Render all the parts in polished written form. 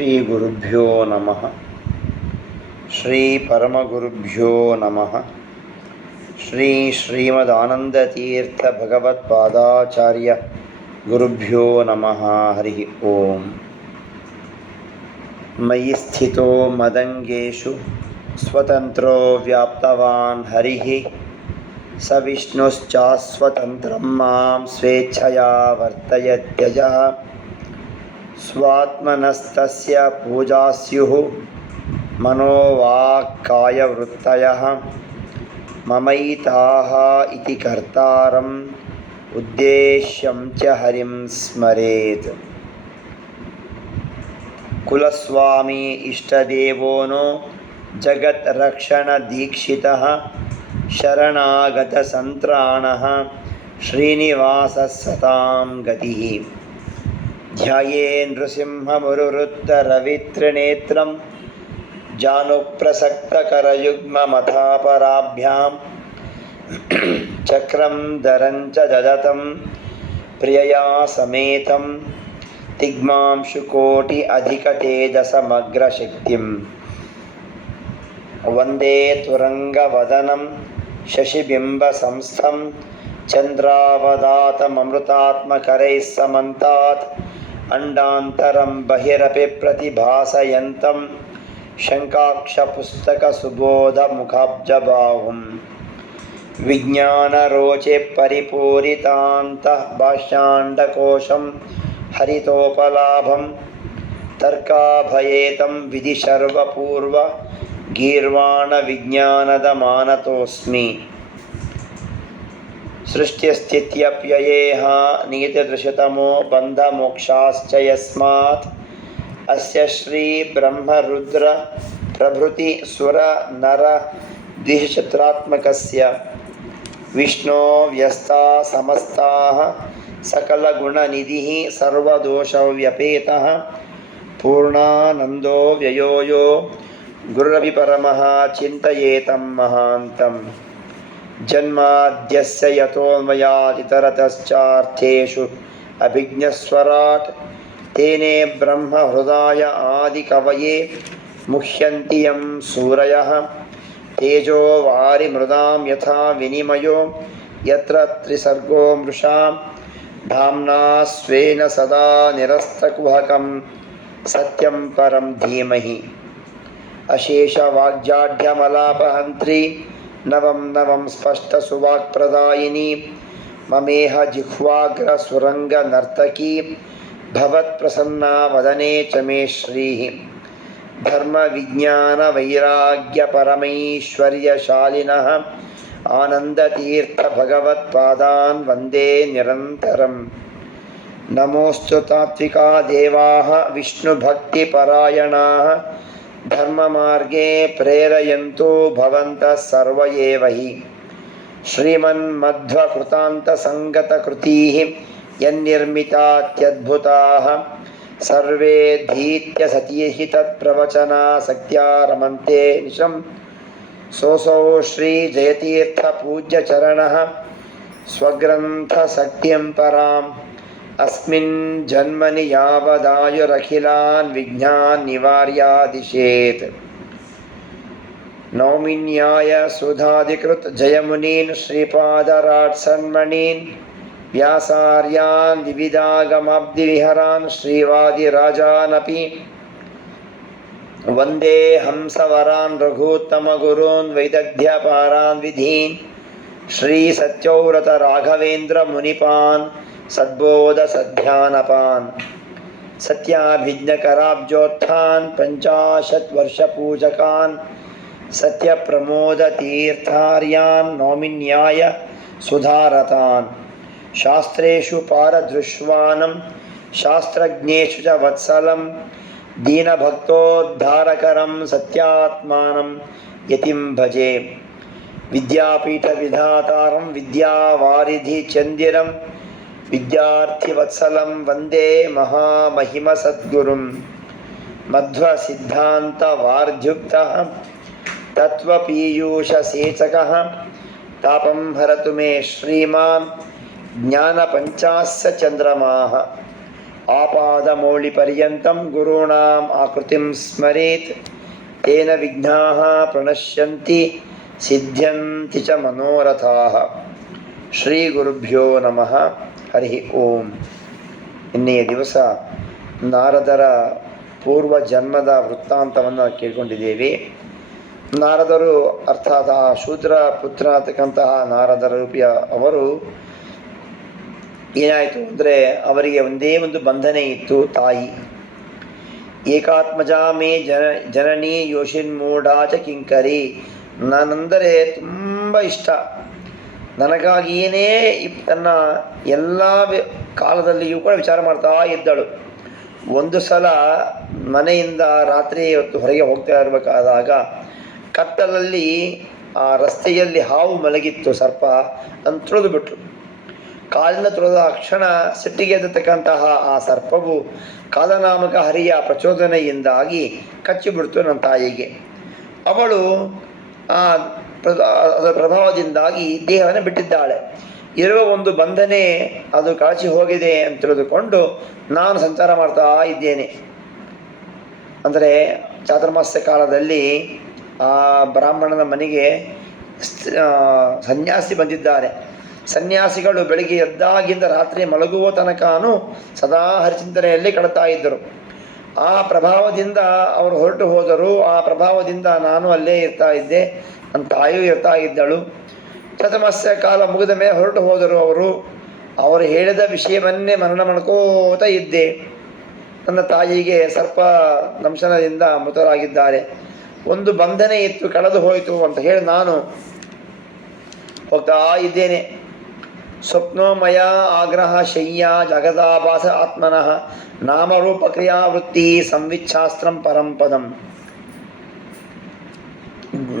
ಶ್ರೀ ಗುರುಭ್ಯೋ ನಮಃ. ಶ್ರೀ ಪರಮಗುರುಭ್ಯೋ ನಮಃ. ಶ್ರೀ ಶ್ರೀಮದಾನಂದತೀರ್ಥ ಭಗವತ್ಪಾದಾಚಾರ್ಯ ಗುರುಭ್ಯೋ ನಮಃ. ಹರಿ ಓಂ. ಮಯಿ ಸ್ಥಿತೋ ಮದಂಗೇಶು ಸ್ವತಂತ್ರೋ ವ್ಯಾಪ್ತವಾನ್ ಹರಿಃ ಸ ವಿಷ್ಣುಶ್ಚಾಸ್ವತಂತ್ರಂ ಮಾಂ ಸ್ವೇಚ್ಛಯಾ ವರ್ತಯತ್ಯಜಃ. ಸ್ವಾತ್ಮನಸ್ತಸ್ಯ ಪೂಜಾಸ್ಯುಃ ಮನೋವಾಕ್ಕಾಯವೃತ್ತಯಃ ಮಮೈತಾಃ ಇತಿ ಕರ್ತಾರಂ ಉದ್ದೇಶ್ಯಂ ಚ ಹರಿಂ ಸ್ಮರೇತ್. ಕುಲಸ್ವಾಮಿ ಇಷ್ಟದೇವೋನೋ ಜಗದ್ರಕ್ಷಣದೀಕ್ಷಿತಃ ಶರಣಾಗತಸಂತ್ರಾಣಃ ಶ್ರೀನಿವಾಸಃ ಸತಾಂ ಗತಿಃ. ಧ್ಯಾಯೇ ನೃಸಿಂಹಮುರುವೃತ್ತರವಿತ್ರಿನೇತ್ರಂ ಜಾನುಪ್ರಸಕ್ತಕರಯುಗ್ಮಮಥಾಪರಾಭ್ಯಾಂ ಚಕ್ರಂ ಧರಂಚ ದದತಂ ಪ್ರಿಯಯಾ ಸಮೇತಂ ತಿಗ್ಮಾಂಶುಕೋಟಿ ಅಧಿಕತೇಜಸಮಗ್ರಶಕ್ತಿಂ. ವಂದೇ ತುರಂಗವದನಂ ಶಶಿಬಿಂಬಸಂಸ್ಥಂ ಚಂದ್ರಾವದಾತಮಮೃತಾತ್ಮಕರೈಃ ಸಮಂತಾತ್ ಅಂಡಾಂತರಂ ಬಹಿರಪಿ ಪ್ರತಿಭಾಸಯಂತಂ ಶಂಕಾಕ್ಷಪುಸ್ತಕಸುಬೋಧಮುಖಾಬ್ಜಬಾಹುಂ. ವಿಜ್ಞಾನರೋಚೆ ಪರಿಪೂರಿತಾಂತಃ ಭಾಷ್ಯಾಂಡಕೋಶಂ ಹರಿತೋಪಲಾಭಂ ತರ್ಕಾಭಯೇತಂ ವಿಧಿಶರ್ವಪೂರ್ವ ಗೀರ್ವಾಣ ವಿಜ್ಞಾನದ ಮಾನತೋಸ್ಮಿ. ಸೃಷ್ಟಿಸ್ಥಿತ್ಯಪ್ಯಯೇಹ ನೀತಿದೃಶತಮೋ ಬಂಧಮೋಕ್ಷಾಶ್ಚ ಯಸ್ಮಾತ್ ಅಸ್ಯ ಶ್ರೀ ಬ್ರಹ್ಮರುದ್ರ ಪ್ರಭೃತಿ ಸುರ ನರ ದ್ವಿಷಶತ್ರಾತ್ಮಕಸ್ಯ ವಿಷ್ಣೋ ವ್ಯಸ್ತಾ ಸಮಸ್ತಾಃ ಸಕಲಗುಣನಿಧಿಃ ಸರ್ವದೋಷವ್ಯಪೇತಃ ಪೂರ್ಣಾನಂದೋ ವ್ಯಯೋ ಯೋ ಗುರುರಪಿ ಪರಮಃ ಚಿಂತಯೇತಂ ಮಹಾಂತಂ. ಜನ್ಮಾದ್ಯಸ್ಯ ಯತೋನ್ಮಯಾದಿತರತಶ್ಚಾರ್ಥೇಷು ಅಭಿಜ್ಞಸ್ವರಾಟ್ ತೇನೇ ಬ್ರಹ್ಮ ಹೃದಯ ಆದಿಕವಯೇ ಮುಹ್ಯಂತಿ ಯಂ ಸೂರಯಃ. ತೇಜೋ ವಾರಿ ಮೃದಾಂ ಯಥಾ ವಿನಿಮಯೋ ಯತ್ರ ತ್ರಿಸರ್ಗೋ ಮೃಷಾ ಧಾಮ್ನಾ ಸ್ವೇನ ಸದಾ ನಿರಸ್ತಕುಹಕಂ ಸತ್ಯಂ ಪರಂ ಧೀಮಹಿ. ಅಶೇಷವಾಗ್ಜಾಢ್ಯಮಲಾಪಹಂತ್ರಿ ನವಂ ನವಂ ಸ್ಪಷ್ಟಸುವಾಕ್ಪ್ರದಾಯಿನಿ ಮಮೇಹ ಜಿಹ್ವಾಗ್ರ ಸುರಂಗ ನರ್ತಕೀ ಭವತ್ಪ್ರಸನ್ನಾ ವದನೆ ಚ ಮೇ ಶ್ರೀಃ. ಧರ್ಮ ವಿಜ್ಞಾನ ವೈರಾಗ್ಯ ಪರಮೈಶ್ವರ್ಯಶಾಲಿನಃ ಆನಂದತೀರ್ಥ ಭಗವತ್ಪಾದಾನ್ ವಂದೇ ನಿರಂತರಂ. ನಮೋಸ್ತು ತಾತ್ವಿಕಾ ದೇವಾಃ ವಿಷ್ಣುಭಕ್ತಿಪರಾಯಣಾಃ ಧರ್ಮಮಾರ್ಗೇ ಪ್ರೇರಯಂತು ಭವಂತಃ ಸರ್ವ ಏವ ಹಿ. ಶ್ರೀಮನ್ಮಧ್ವಕೃತಾन्तಸಂಗತಕೃತೀಃ ಯನ್ನಿರ್ಮಿತಾತ್ಯದ್ಭುತಾಃ ಸರ್ವೇಧೀತ್ಯ ಸತೀಃ ತತ್ಪ್ರವಚನಾಸಕ್ತ್ಯಾ ರಮಂತೆ ನಿಶಂ. ಸೋಸೌ ಶ್ರೀ ಜಯತೀರ್ಥಪೂಜ್ಯಚರಣಃ ಸ್ವಗ್ರಂಥಸಕ್ತಿಂ ಪರಾಂ ಅಸ್ಮಿನ್ ಜನ್ಮನಿ ಯಾವದಾಯುರಖಿಲಾನ್ ವಿಘ್ನಾನ್ ನಿವಾರ್ಯಾದಿಶೇತ್. ನೌಮಿನ್ಯಾಯ ಸುಧಾಧಿಕೃತ್ ಜಯಮುನೀನ್ ಶ್ರೀಪಾದರಾಟ್ಸನ್ಮಣೀನ್ ವ್ಯಾಸಾರ್ಯಾನ್ ವಿವಿಧಾಗಮಾಬ್ಧಿವಿಹರಾನ್ ಶ್ರೀವಾದಿರಾಜಾನಪಿ ವಂದೇ ಹಂಸವರಾನ್ ರಘೂತ್ತಮಗುರೂನ್ ವೈದಗ್ಧ್ಯಪಾರಾನ್ ವಿಧೀನ್ ಶ್ರೀಸತ್ಯವ್ರತ ರಾಘವೇಂದ್ರ ಮುನಿಪಾನ್ ಸದ್ಬೋಧಸಧ್ಯಾನಪಾನ್. ಸತ್ಯಾಭಿಜ್ಞಕರಾಬ್ಜೋತ್ಥಾನ್ ಪಂಚಾಶತ್ವರ್ಷಪೂಜಕಾನ್ ಸತ್ಯಪ್ರಮೋದತೀರ್ಥಾರ್ಯಾನ್ ನೌಮಿನ್ಯಾಯ ಸುಧಾರತಾನ್. ಶಾಸ್ತ್ರೇಷು ಪಾರದೃಶ್ವಾನಂ ಶಾಸ್ತ್ರಜ್ಞೇಷು ಚ ವತ್ಸಲಂ ದೀನಭಕ್ತೋದ್ಧಾರಕರಂ ಸತ್ಯಾತ್ಮಾನಂ ಯತಿಂ ಭಜೆ. ವಿದ್ಯಾಪೀಠವಿಧಾತಾರಂ ವಿದ್ಯಾವಾರಿಧಿಚಂದಿರಂ ವಿದ್ಯಾರ್ಥಿವತ್ಸಲಂ ವಂದೇ ಮಹಾಮಹಿಮಸದ್ಗುರುಂ. ಮಧ್ವಸಿದ್ಧಾಂತವಾರ್ಧ್ಯುಕ್ತಃ ತತ್ವಪೀಯೂಷಸೇಚಕಃ ತಾಪಂ ಹರತು ಮೇ ಶ್ರೀಮಾನ್ ಜ್ಞಾನಪಂಚಾಸ್ಯ ಚಂದ್ರಮಾಃ. ಆಪಾದಮೌಳಿಪರ್ಯಂತಂ ಗುರುಣಾಂ ಆಕೃತಿಂ ಸ್ಮರೇತ್ ತೇನ ವಿಘ್ನಾಃ ಪ್ರಣಶ್ಯಂತಿ ಸಿದ್ಧ್ಯಂತಿ ಚ ಮನೋರಥಾಃ. ಶ್ರೀ ಗುರುಭ್ಯೋ ನಮಃ. ಹರಿ ಓಂ. ನಿನ್ನೆಯ ದಿವಸ ನಾರದರ ಪೂರ್ವ ಜನ್ಮದ ವೃತ್ತಾಂತವನ್ನು ಕೇಳಿಕೊಂಡಿದ್ದೇವೆ. ನಾರದರು ಅರ್ಥಾತ್ ಆ ಶೂದ್ರ ಪುತ್ರ ಅಂತಕ್ಕಂತಹ ನಾರದರ ರೂಪಿಯ ಅವರು ಏನಾಯಿತು ಅಂದರೆ ಅವರಿಗೆ ಒಂದೇ ಒಂದು ಬಂಧನೆ ಇತ್ತು, ತಾಯಿ. ಏಕಾತ್ಮಜಾ ಮೇ ಜನನಿ ಯೋಷಿನ್ಮೂಢಾಚ ಕಿಂಕರಿ. ನಾನೆಂದರೆ ತುಂಬ ಇಷ್ಟ, ನನಗಾಗಿಯೇ ತನ್ನ ಎಲ್ಲ ಕಾಲದಲ್ಲಿಯೂ ಕೂಡ ವಿಚಾರ ಮಾಡ್ತಾ ಇದ್ದಳು. ಒಂದು ಸಲ ಮನೆಯಿಂದ ರಾತ್ರಿ ಹೊತ್ತು ಹೊರಗೆ ಹೋಗ್ತಾ ಇರಬೇಕಾದಾಗ ಕತ್ತಲಲ್ಲಿ ಆ ರಸ್ತೆಯಲ್ಲಿ ಹಾವು ಮಲಗಿತ್ತು, ಸರ್ಪ. ಅಂತ ತುಳಿದು ಬಿಟ್ರು. ಕಾಲಿನ ತುಳಿದ ಕ್ಷಣ ಸಿಟ್ಟಿಗೆ ಎದ್ದತಕ್ಕಂತಹ ಆ ಸರ್ಪವು ಕಾಲನಾಮಕ ಹರಿಯ ಪ್ರಚೋದನೆಯಿಂದಾಗಿ ಕಚ್ಚಿಬಿಡ್ತು ನನ್ನ ತಾಯಿಗೆ. ಅವಳು ಅದರ ಪ್ರಭಾವದಿಂದಾಗಿ ದೇಹವನ್ನು ಬಿಟ್ಟಿದ್ದಾಳೆ. ಇರುವ ಒಂದು ಬಂಧನೆ ಅದು ಕಳಚಿ ಹೋಗಿದೆ ಅಂತ ತಿಳಿದುಕೊಂಡು ನಾನು ಸಂಚಾರ ಮಾಡ್ತಾ ಇದ್ದೇನೆ. ಅಂದರೆ ಚಾತುರ್ಮಾಸ್ಯ ಕಾಲದಲ್ಲಿ ಆ ಬ್ರಾಹ್ಮಣನ ಮನೆಗೆ ಸನ್ಯಾಸಿ ಬಂದಿದ್ದಾರೆ. ಸನ್ಯಾಸಿಗಳು ಬೆಳಿಗ್ಗೆ ಎದ್ದಾಗಿಂದ ರಾತ್ರಿ ಮಲಗುವ ತನಕನೂ ಸದಾ ಹರಿಚಿಂತನೆಯಲ್ಲಿ ಕಳತಾ ಇದ್ದರು. ಆ ಪ್ರಭಾವದಿಂದ ಅವರು ಹೊರಟು ಹೋದರು. ಆ ಪ್ರಭಾವದಿಂದ ನಾನು ಅಲ್ಲೇ ಇರ್ತಾ ಇದ್ದೆ, ನನ್ನ ತಾಯಿಯೂ ಇರ್ತಾ ಇದ್ದಳು. ಚಾತುರ್ಮಾಸ್ಯ ಕಾಲ ಮುಗಿದ ಮೇಲೆ ಹೊರಟು ಹೋದರು. ಅವರು ಹೇಳಿದ ವಿಷಯವನ್ನೇ ಮನನ ಮಾಡ್ಕೋತಾ ಇದ್ದೆ. ನನ್ನ ತಾಯಿಗೆ ಸರ್ಪ ದಂಶನದಿಂದ ಮೃತರಾಗಿದ್ದಾರೆ, ಒಂದು ಬಂಧನೆ ಇತ್ತು, ಕಳೆದು ಹೋಯಿತು ಅಂತ ಹೇಳಿ ನಾನು ಹೋಗ್ತಾ ಇದ್ದೇನೆ. ಸ್ವಪ್ನೋಮಯ ಆಗ್ರಹ ಶಯ್ಯ ಜಗದಾಭಾಸ ಆತ್ಮನಃ ನಾಮರೂಪ ಕ್ರಿಯಾವೃತ್ತಿ ಸಂವಿಚ್ಛಾಸ್ತ್ರಂ ಪರಂಪದಂ.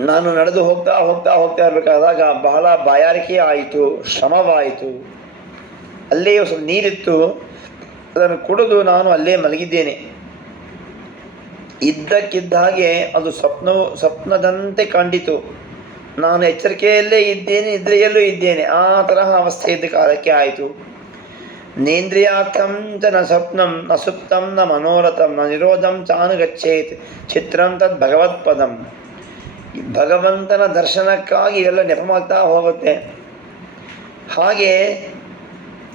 ನಾನು ನಡೆದು ಹೋಗ್ತಾ ಇರಬೇಕಾದಾಗ ಬಹಳ ಬಾಯಾರಿಕೆ ಆಯಿತು, ಶ್ರಮವಾಯಿತು. ಅಲ್ಲೇ ಸ್ವಲ್ಪ ನೀರಿತ್ತು, ಅದನ್ನು ಕುಡಿದು ನಾನು ಅಲ್ಲೇ ಮಲಗಿದ್ದೇನೆ. ಇದ್ದಕ್ಕಿದ್ದ ಹಾಗೆ ಅದು ಸ್ವಪ್ನದಂತೆ ಕಂಡಿತು. ನಾನು ಎಚ್ಚರಿಕೆಯಲ್ಲೇ ಇದ್ದೇನೆ, ನಿದ್ರೆಯಲ್ಲೂ ಇದ್ದೇನೆ. ಆ ತರಹ ಅವಸ್ಥೆ ಇದ್ದ ಕಾಲಕ್ಕೆ ಆಯಿತು. ನೇಂದ್ರಿಯಾರ್ಥಂ ಚ ನ ಸ್ವಪ್ನಂ ನ ಸುಪ್ತಂ ನ ಮನೋರಥಂ ನ ನಿರೋಧಂ ಚಾನುಗಚ್ಚೇತ್ ಚಿತ್ರಂ ತದ್ ಭಗವತ್ಪದಂ. ಭಗವಂತನ ದರ್ಶನಕ್ಕಾಗಿ ಇವೆಲ್ಲ ನೆಪಮಾಗ್ತಾ ಹೋಗುತ್ತೆ. ಹಾಗೆ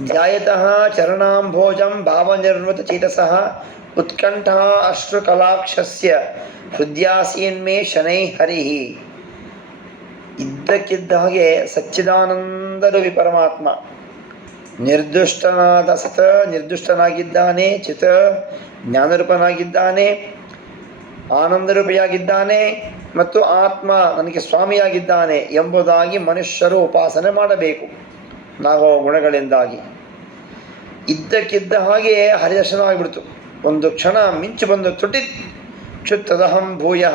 ಧ್ಯಾಯತಃ ಚರಣಾಂಭೋಜಂ ಭಾವನಿರ್ವೃತ ಚೇತಸಃ ಉತ್ಕಂಠ ಅಶ್ರುಕಲಾಕ್ಷಸ್ಯ ಹೃದಯಾಸೀನ್ಮೇ ಶನೈ ಹರಿಹಿ. ಇದ್ದಕ್ಕಿದ್ದ ಹಾಗೆ ಸಚ್ಚಿದಾನಂದರೂಪಿ ಪರಮಾತ್ಮ ನಿರ್ದುಷ್ಟನಾದ ಸತ ನಿರ್ದುಷ್ಟನಾಗಿದ್ದಾನೆ, ಚಿತ ಜ್ಞಾನರೂಪನಾಗಿದ್ದಾನೆ, ಆನಂದರೂಪಿಯಾಗಿದ್ದಾನೆ ಮತ್ತು ಆತ್ಮ ನನಗೆ ಸ್ವಾಮಿಯಾಗಿದ್ದಾನೆ ಎಂಬುದಾಗಿ ಮನುಷ್ಯರು ಉಪಾಸನೆ ಮಾಡಬೇಕು ನಾವು ಗುಣಗಳಿಂದಾಗಿ. ಇದ್ದಕ್ಕಿದ್ದ ಹಾಗೆ ಹರಿದರ್ಶನವಾಗಿಬಿಡ್ತು. ಒಂದು ಕ್ಷಣ ಮಿಂಚು ಬಂದು ತುಟಿತ್ ಕ್ಷುತ್ತದಹಂ ಭೂಯ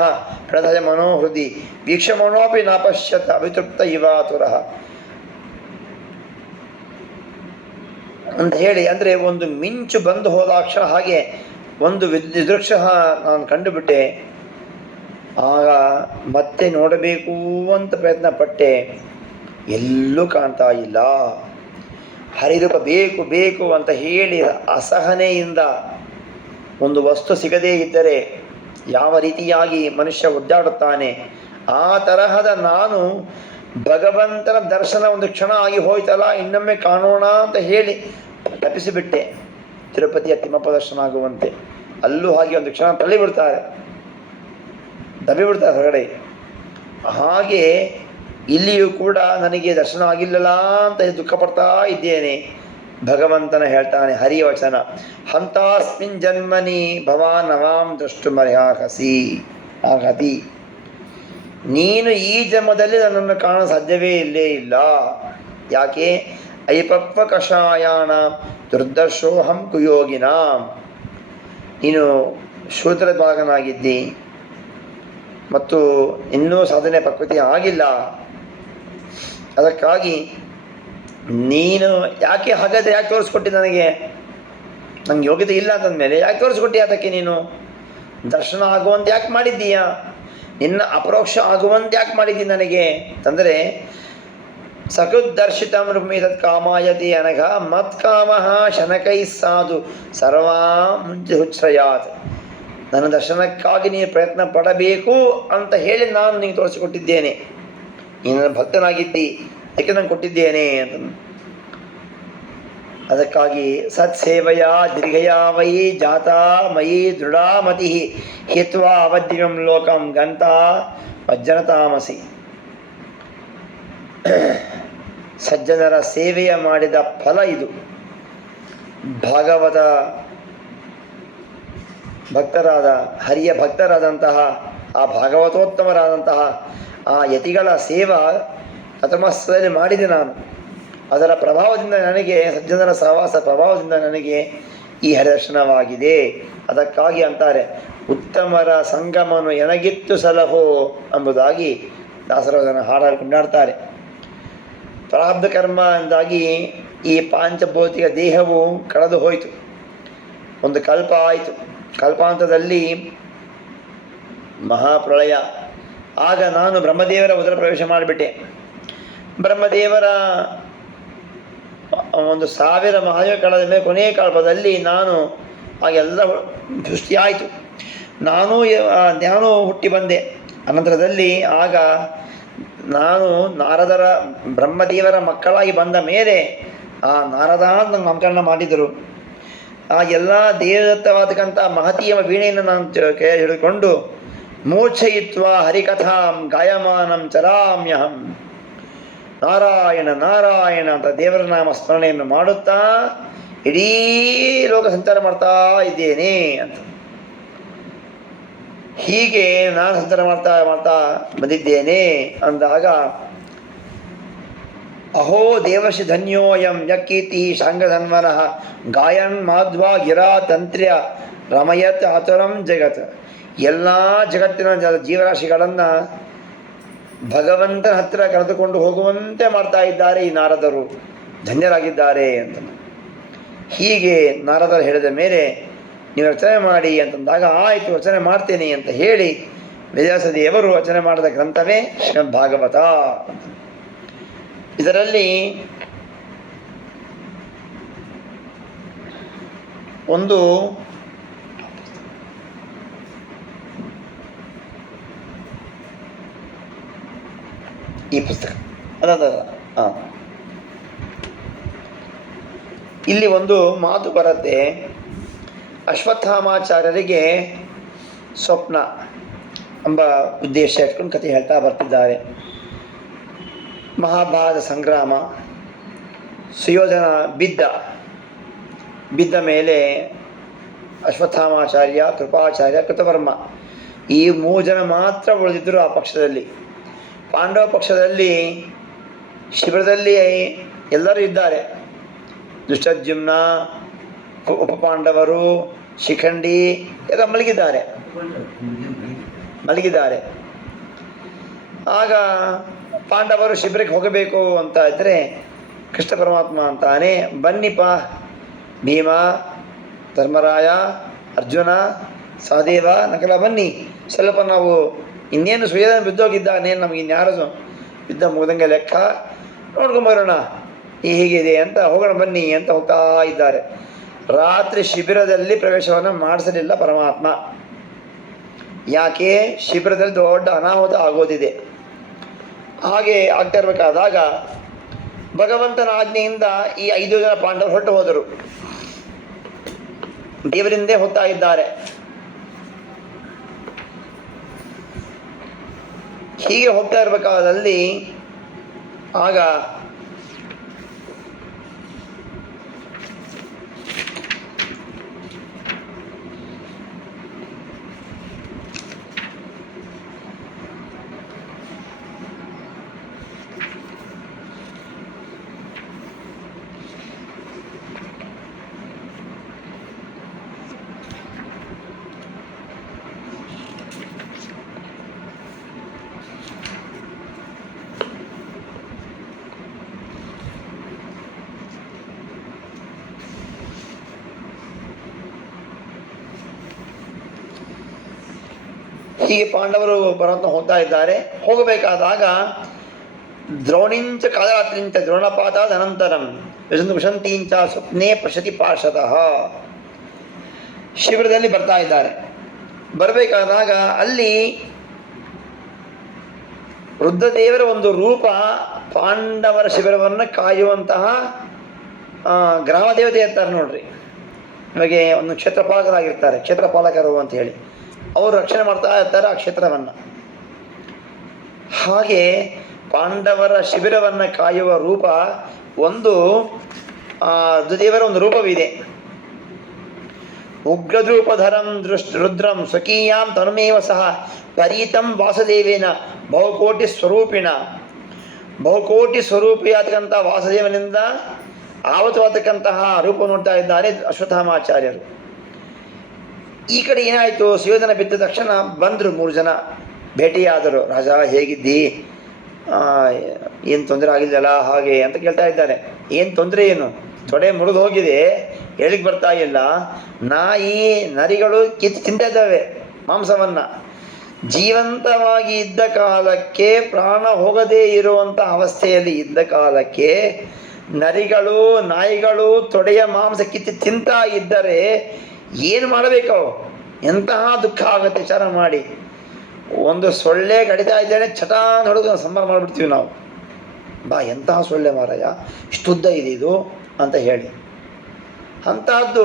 ಪ್ರದಯ ಮನೋಹೃದಿ ವೀಕ್ಷಮಣೋಪಿ ನಾಪಶ್ಯತ ಅವಿತೃಪ್ತ ಇವಾತುರಃ ಅಂತ ಹೇಳಿ, ಅಂದರೆ ಒಂದು ಮಿಂಚು ಬಂದು ಹೋದಾಕ್ಷಣ ಹಾಗೆ ಒಂದು ವಿದೃಕ್ಷ ನಾನು ಕಂಡುಬಿಟ್ಟೆ. ಆಗ ಮತ್ತೆ ನೋಡಬೇಕು ಅಂತ ಪ್ರಯತ್ನ ಪಟ್ಟೆ, ಎಲ್ಲೂ ಕಾಣ್ತಾ ಇಲ್ಲ. ಹರಿರೂಪ ಬೇಕು ಅಂತ ಹೇಳಿ ಅಸಹನೆಯಿಂದ ಒಂದು ವಸ್ತು ಸಿಗದೇ ಇದ್ದರೆ ಯಾವ ರೀತಿಯಾಗಿ ಮನುಷ್ಯ ಒದ್ದಾಡುತ್ತಾನೆ, ಆ ತರಹದ ನಾನು ಭಗವಂತನ ದರ್ಶನ ಒಂದು ಕ್ಷಣ ಆಗಿ ಹೋಯ್ತಲ್ಲ, ಇನ್ನೊಮ್ಮೆ ಕಾಣೋಣ ಅಂತ ಹೇಳಿ ತಪ್ಪಿಸಿಬಿಟ್ಟೆ. ತಿರುಪತಿಯ ತಿಮ್ಮಪ್ಪ ದರ್ಶನ ಆಗುವಂತೆ ಅಲ್ಲೂ ಹಾಗೆ ಒಂದು ಕ್ಷಣ ತಳ್ಳಿಬಿಡ್ತಾರೆ, ದಬ್ಬಿಬಿಡ್ತಾರೆ ಹೊರಗಡೆ. ಹಾಗೆ ಇಲ್ಲಿಯೂ ಕೂಡ ನನಗೆ ದರ್ಶನ ಆಗಿಲ್ಲಲ್ಲ ಅಂತ ದುಃಖ ಪಡ್ತಾ ಇದ್ದೇನೆ. ಭಗವಂತನ ಹೇಳ್ತಾನೆ ಹರಿಯ ವಚನ, ಹಂತಾಸ್ಮಿನ್ ಜನ್ಮನಿ ಭವಾನ್ ನವಾಂ ದ್ರಷ್ಟುಮರ್ಯಾಹಸಿ ಆಗತಿ. ನೀನು ಈ ಜನ್ಮದಲ್ಲಿ ನನ್ನನ್ನು ಕಾಣಲು ಸಾಧ್ಯವೇ ಇಲ್ಲ. ಯಾಕೆ? ಐಪಪ್ಪ ಕಷಾಯಾಣ ದುರ್ದರ್ಶೋಹಂ ಕುಯೋಗಿನ. ನೀನು ಶೂದ್ರ ಭಾಗನಾಗಿದ್ದಿ ಮತ್ತು ಇನ್ನೂ ಸಾಧನೆ ಪ್ರಕೃತಿ ಆಗಿಲ್ಲ. ಅದಕ್ಕಾಗಿ ನೀನು ಯಾಕೆ ಹಾಗಾದರೆ ಯಾಕೆ ತೋರಿಸ್ಕೊಟ್ಟಿ ನನಗೆ? ನಂಗೆ ಯೋಗ್ಯತೆ ಇಲ್ಲ ಅಂತಂದಮೇಲೆ ಯಾಕೆ ತೋರಿಸ್ಕೊಟ್ಟಿ? ಅದಕ್ಕೆ ನೀನು ದರ್ಶನ ಆಗುವಂತೆ ಯಾಕೆ ಮಾಡಿದ್ದೀಯಾ? ನಿನ್ನ ಅಪರೋಕ್ಷ ಆಗುವಂತೆ ಯಾಕೆ ಮಾಡಿದ್ದೀನಿ ನನಗೆ ಅಂತಂದರೆ, ಸಕೃದ್ದರ್ಶಿತಂ ರುಕ್ಮಿತತ್ ಕಾಮಾಯತಿ ಅನಘ ಮತ್ಕಾಮಃ ಶನಕೈ ಸಾಧು ಸರ್ವಾ ಮುಂಚೆ ಹುಚ್ಛ್ರಯಾತ್. ನನ್ನ ದರ್ಶನಕ್ಕಾಗಿ ನೀನು ಪ್ರಯತ್ನ ಪಡಬೇಕು ಅಂತ ಹೇಳಿ ನಾನು ನಿನಗೆ ತೋರಿಸಿಕೊಟ್ಟಿದ್ದೇನೆ. ನೀನು ನನ್ನ ಭಕ್ತನಾಗಿದ್ದಿ, ಅದಕ್ಕೆ ನಾನು ಕೊಟ್ಟಿದ್ದೇನೆ ಅಂತ. ಅದಕ್ಕಾಗಿ ಸತ್ಸೇವೆಯ ದೀರ್ಘಯಾ ವೈ ಜಾತಾ ಮಯಿ ದೃಢಾಮತಿ ಹಿತ್ವಾ ಅವದ್ದಿವ್ಯಂ ಲೋಕಂ ಗಂತ ಮಜ್ಜನತಾಮಸಿ. ಸಜ್ಜನರ ಸೇವೆಯ ಮಾಡಿದ ಫಲ ಇದು. ಭಾಗವತ ಭಕ್ತರಾದ ಹರಿಯ ಭಕ್ತರಾದಂತಹ ಆ ಭಾಗವತೋತ್ತಮರಾದಂತಹ ಆ ಯತಿಗಳ ಸೇವಾ ಪ್ರಥಮಸ್ಥದಲ್ಲಿ ಮಾಡಿದೆ ನಾನು. ಅದರ ಪ್ರಭಾವದಿಂದ ನನಗೆ, ಸಜ್ಜನರ ಸಹವಾಸ ಪ್ರಭಾವದಿಂದ ನನಗೆ ಈ ಹರಿದರ್ಶನವಾಗಿದೆ. ಅದಕ್ಕಾಗಿ ಅಂತಾರೆ, ಉತ್ತಮರ ಸಂಗಮನು ಎನಗಿತ್ತು ಸಲಹೋ ಎಂಬುದಾಗಿ ದಾಸರೋದನ ಹಾಡಲ್ಲಿ ಕೊಂಡಾಡ್ತಾರೆ. ಪ್ರಾರಬ್ಧ ಕರ್ಮ ಎಂದಾಗಿ ಈ ಪಾಂಚಭೌತಿಕ ದೇಹವು ಕಳೆದು ಹೋಯಿತು. ಒಂದು ಕಲ್ಪ ಆಯಿತು. ಕಲ್ಪಾಂತದಲ್ಲಿ ಮಹಾಪ್ರಳಯ. ಆಗ ನಾನು ಬ್ರಹ್ಮದೇವರ ಉದರ ಪ್ರವೇಶ ಮಾಡಿಬಿಟ್ಟೆ. ಬ್ರಹ್ಮದೇವರ 1000 ಮಹಾಯುಗ ಕಳೆದ ಮೇಲೆ ಕೊನೆಯ ಕಲ್ಪದಲ್ಲಿ ನಾನು ಆಗೆಲ್ಲ ಸೃಷ್ಟಿಯಾಯಿತು. ನಾನು ಹುಟ್ಟಿ ಬಂದೆ ಅನಂತರದಲ್ಲಿ. ಆಗ ನಾನು ನಾರದರ ಬ್ರಹ್ಮದೇವರ ಮಕ್ಕಳಾಗಿ ಬಂದ ಮೇಲೆ ಆ ನಾರದ ಅಂತ ನಾಮಕರಣ ಮಾಡಿದರು. ಆ ಎಲ್ಲ ದೇವದತ್ತವಾದಕ್ಕಂಥ ಮಹತೀಯ ವೀಣೆಯನ್ನು ನಾನು ಕೈ ಹಿಡಿದುಕೊಂಡು ಮೂರ್ಛಯಿತ್ವ ಹರಿಕಥಾಂ ಗಾಯಮಾನಂ ಚರಾಮ್ಯಹಂ, ನಾರಾಯಣ ನಾರಾಯಣ ಅಂತ ದೇವರ ನಾಮ ಸ್ಮರಣೆಯನ್ನು ಮಾಡುತ್ತಾ ಇಡೀ ಲೋಕ ಸಂಚಾರ ಮಾಡ್ತಾ ಇದ್ದೇನೆ ಅಂತ. ಹೀಗೆ ನಾನು ಸಂಚಾರ ಮಾಡ್ತಾ ಮಾಡ್ತಾ ಬಂದಿದ್ದೇನೆ ಅಂದಾಗ, ಅಹೋ ದೇವಶಿ ಧನ್ಯೋಯಂ ಯಕೀರ್ತಿ ಶಾಂಗಧನ್ವನಃ ಗಾಯನ್ ಮಾಧ್ವಾ ಗಿರಾ ತಂತ್ರ್ಯ ರಮಯತ್ ಆತುರಂ ಜಗತ್. ಎಲ್ಲ ಜಗತ್ತಿನ ಜೀವರಾಶಿಗಳನ್ನು ಭಗವಂತನ ಹತ್ತಿರ ಕರೆದುಕೊಂಡು ಹೋಗುವಂತೆ ಮಾಡ್ತಾ ಇದ್ದಾರೆ ಈ ನಾರದರು, ಧನ್ಯರಾಗಿದ್ದಾರೆ ಅಂತ. ಹೀಗೆ ನಾರದರು ಹೇಳಿದ ಮೇಲೆ ನೀವು ರಚನೆ ಮಾಡಿ ಅಂತಂದಾಗ, ಆಯಿತು ರಚನೆ ಮಾಡ್ತೇನೆ ಅಂತ ಹೇಳಿ ವೇದವ್ಯಾಸದೇವರು ರಚನೆ ಮಾಡಿದ ಗ್ರಂಥವೇ ಶ್ರೀಮದ್ ಭಾಗವತ. ಇದರಲ್ಲಿ ಒಂದು ಈ ಪುಸ್ತಕ ಇಲ್ಲಿ ಒಂದು ಮಾತು ಬರುತ್ತೆ. ಅಶ್ವತ್ಥಾಮಾಚಾರ್ಯರಿಗೆ ಸ್ವಪ್ನ ಎಂಬ ಉದ್ದೇಶ ಇಟ್ಕೊಂಡು ಕಥೆ ಹೇಳ್ತಾ ಬರ್ತಿದ್ದಾರೆ. ಮಹಾಭಾರತ ಸಂಗ್ರಾಮ, ಸುಯೋಧನ ಬಿದ್ದ ಮೇಲೆ ಅಶ್ವತ್ಥಾಮಾಚಾರ್ಯ, ಕೃಪಾಚಾರ್ಯ, ಕೃತವರ್ಮ ಈ 3 ಜನ ಮಾತ್ರ ಉಳಿದಿದ್ದರು ಆ ಪಕ್ಷದಲ್ಲಿ. ಪಾಂಡವ ಪಕ್ಷದಲ್ಲಿ ಶಿಬಿರದಲ್ಲಿ ಎಲ್ಲರೂ ಇದ್ದಾರೆ. ದುಷ್ಟದ್ಯುಮ್ನ, ಉಪಪಾಂಡವರು, ಶಿಖಂಡಿ ಎಲ್ಲ ಮಲಗಿದ್ದಾರೆ. ಆಗ ಪಾಂಡವರು ಶಿಬಿರಕ್ಕೆ ಹೋಗಬೇಕು ಅಂತ ಇದ್ದರೆ ಕೃಷ್ಣ ಪರಮಾತ್ಮ ಅಂತಾನೆ, ಬನ್ನಿಪ್ಪ ಭೀಮ, ಧರ್ಮರಾಯ, ಅರ್ಜುನ, ಸಹದೇವ, ನಕಲ ಬನ್ನಿ, ಸ್ವಲ್ಪ ನಾವು ಇನ್ನೇನು ಸುಯೋಧನ ಬಿದ್ದೋಗಿದ್ದಾನೆ, ನಮಗೆ ಇನ್ಯಾರು ಯುದ್ಧ ಮುಗ್ದಂಗೆ ಲೆಕ್ಕ, ನೋಡ್ಕೊಂಬರೋಣ ಹೀಗಿದೆ ಅಂತ, ಹೋಗೋಣ ಬನ್ನಿ ಅಂತ ಹೋಗ್ತಾ ಇದ್ದಾರೆ. ರಾತ್ರಿ ಶಿಬಿರದಲ್ಲಿ ಪ್ರವೇಶವನ್ನು ಮಾಡಿಸಲಿಲ್ಲ ಪರಮಾತ್ಮ. ಯಾಕೆ? ಶಿಬಿರದಲ್ಲಿ ದೊಡ್ಡ ಅನಾಹುತ ಆಗೋದಿದೆ. ಹಾಗೆ ಆಗ್ತಾ ಇರಬೇಕಾದಾಗ ಭಗವಂತನ ಆಜ್ಞೆಯಿಂದ ಈ 5 ಜನ ಪಾಂಡವರು ಹೊರಟು ಹೋದರು. ದೇವರಿಂದೇ ಹೋಗ್ತಾ ಇದ್ದಾರೆ. ಹೀಗೆ ಹೋಗ್ತಾ ಇರಬೇಕಾದಲ್ಲಿ ಆಗ ಹೀಗೆ ಪಾಂಡವರು ಪರಮಾತ್ಮ ಹೋಗ್ತಾ ಇದ್ದಾರೆ. ಹೋಗಬೇಕಾದಾಗ ದ್ರೋಣಿಂಚ ಕಾಲರಾತ್ರಿಂಚ ದ್ರೋಣಪಾತಾದ ಅನಂತರಂ ವಿಷಂತೀಂಚ ಸ್ವಪ್ನೇ ಪಶ್ಯತಿ ಪಾರ್ಷತಃ. ಶಿಬಿರದಲ್ಲಿ ಬರ್ತಾ ಇದ್ದಾರೆ. ಬರಬೇಕಾದಾಗ ಅಲ್ಲಿ ರುದ್ರದೇವರ ಒಂದು ರೂಪ ಪಾಂಡವರ ಶಿಬಿರವನ್ನು ಕಾಯುವಂತಹ ಗ್ರಾಮ ದೇವತೆ ಇರ್ತಾರೆ ನೋಡ್ರಿ. ಇವಾಗ ಒಂದು ಕ್ಷೇತ್ರಪಾಲಕರಾಗಿರ್ತಾರೆ, ಕ್ಷೇತ್ರಪಾಲಕರು ಅಂತ ಹೇಳಿ ಅವರು ರಕ್ಷಣೆ ಮಾಡ್ತಾ ಇರ್ತಾರೆ ಆ ಕ್ಷೇತ್ರವನ್ನು. ಹಾಗೆ ಪಾಂಡವರ ಶಿಬಿರವನ್ನು ಕಾಯುವ ರೂಪ ಒಂದು ರುದ್ರದೇವರ ಒಂದು ರೂಪವಿದೆ. ಉಗ್ರದ್ರೂಪಧರಂ ರುದ್ರಂ ಸ್ವಕೀಯಾಂ ತನುಮೇವ ಸಹ ಪರೀತಂ ವಾಸುದೇವೇನ ಬಹುಕೋಟಿ ಸ್ವರೂಪಿಣ. ಬಹುಕೋಟಿ ಸ್ವರೂಪಿಯಾತಕ್ಕಂಥ ವಾಸುದೇವನಿಂದ ಆವೃತವಾಗತಕ್ಕಂತಹ ರೂಪ ನೋಡ್ತಾ ಇದ್ದಾರೆ ಅಶ್ವತ್ಥಾಮಾಚಾರ್ಯರು. ಈ ಕಡೆ ಏನಾಯಿತು, ಸುಯೋಧನ ಬಿದ್ದ ತಕ್ಷಣ ಬಂದರು 3 ಜನ ಭೇಟಿಯಾದರು. ರಾಜ ಹೇಗಿದ್ದಿ, ಏನು ತೊಂದರೆ ಆಗಿಲ್ಲಲ್ಲ ಹಾಗೆ ಅಂತ ಕೇಳ್ತಾ ಇದ್ದಾರೆ. ಏನು ತೊಂದರೆ, ಏನು ತೊಡೆ ಮುರಿದು ಹೋಗಿದೆ, ಹೇಳಿಕ್ಕೆ ಬರ್ತಾ ಇಲ್ಲ, ನಾಯಿ ನರಿಗಳು ಕಿತ್ತು ತಿಂತಾ ಇದ್ದಾವೆ ಮಾಂಸವನ್ನು. ಜೀವಂತವಾಗಿ ಇದ್ದ ಕಾಲಕ್ಕೆ, ಪ್ರಾಣ ಹೋಗದೇ ಇರುವಂಥ ಅವಸ್ಥೆಯಲ್ಲಿ ಇದ್ದ ಕಾಲಕ್ಕೆ ನರಿಗಳು ನಾಯಿಗಳು ತೊಡೆಯ ಮಾಂಸ ಕಿತ್ತು ತಿಂತಾ ಇದ್ದರೆ ಏನು ಮಾಡಬೇಕು? ಎಂತಹ ದುಃಖ ಆಗುತ್ತೆ ವಿಚಾರ ಮಾಡಿ. ಒಂದು ಸೊಳ್ಳೆ ಕಡಿತಾ ಇದ್ದೇನೆ ಚಟಾ ನೋಡೋದು ಸಂಬಾರ ಮಾಡಿಬಿಡ್ತೀವಿ ನಾವು. ಬಾ ಎಂತಹ ಸೊಳ್ಳೆ ಮಾರಾಯ, ಇಷ್ಟುದ್ದ ಇದೆ ಇದು ಅಂತ ಹೇಳಿ. ಅಂತಹದ್ದು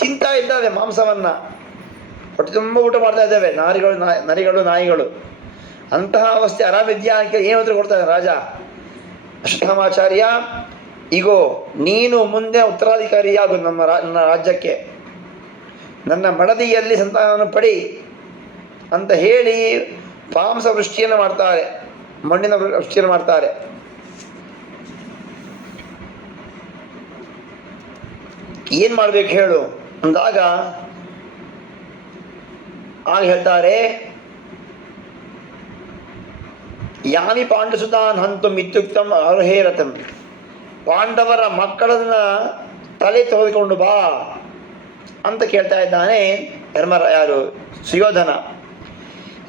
ತಿಂತಾ ಇದ್ದಾವೆ ಮಾಂಸವನ್ನು, ಹೊಟ್ಟೆ ತುಂಬ ಊಟ ಮಾಡ್ತಾ ಇದ್ದಾವೆ ನರಿಗಳು ನಾಯಿಗಳು. ಅಂತಹ ಅವಸ್ಥೆ ಅರಾವಿದ್ಯಾ ಅಂತ ಏನು ಉತ್ತರ ಕೊಡ್ತಾನೆ ರಾಜ ಅಶ್ವತ್ಥಾಮಾಚಾರ್ಯ. ಈಗೋ ನೀನು ಮುಂದೆ ಉತ್ತರಾಧಿಕಾರಿಯಾಗು ನನ್ನ ರಾಜ್ಯಕ್ಕೆ, ನನ್ನ ಮಡದಿಯಲ್ಲಿ ಸಂತಾನವನ್ನು ಪಡಿ ಅಂತ ಹೇಳಿ ಮಾಂಸ ವೃಷ್ಟಿಯನ್ನು ಮಾಡ್ತಾರೆ, ಮಣ್ಣಿನ ವೃಷ್ಟಿಯನ್ನು ಮಾಡ್ತಾರೆ. ಏನು ಮಾಡಬೇಕು ಹೇಳು ಅಂದಾಗ ಆಗ ಹೇಳ್ತಾರೆ, ಯಾನಿ ಪಾಂಡುಸುತಾನ್ ಹಂತು ಮಿತ್ಯುಕ್ತಂ ಅರ್ಹೇರತಂ. ಪಾಂಡವರ ಮಕ್ಕಳನ್ನ ತಲೆ ತೆಗೆದುಕೊಂಡು ಬಾ ಅಂತ ಕೇಳ್ತಾ ಇದ್ದಾನೆ ಯಾರು ಸುಯೋಧನ.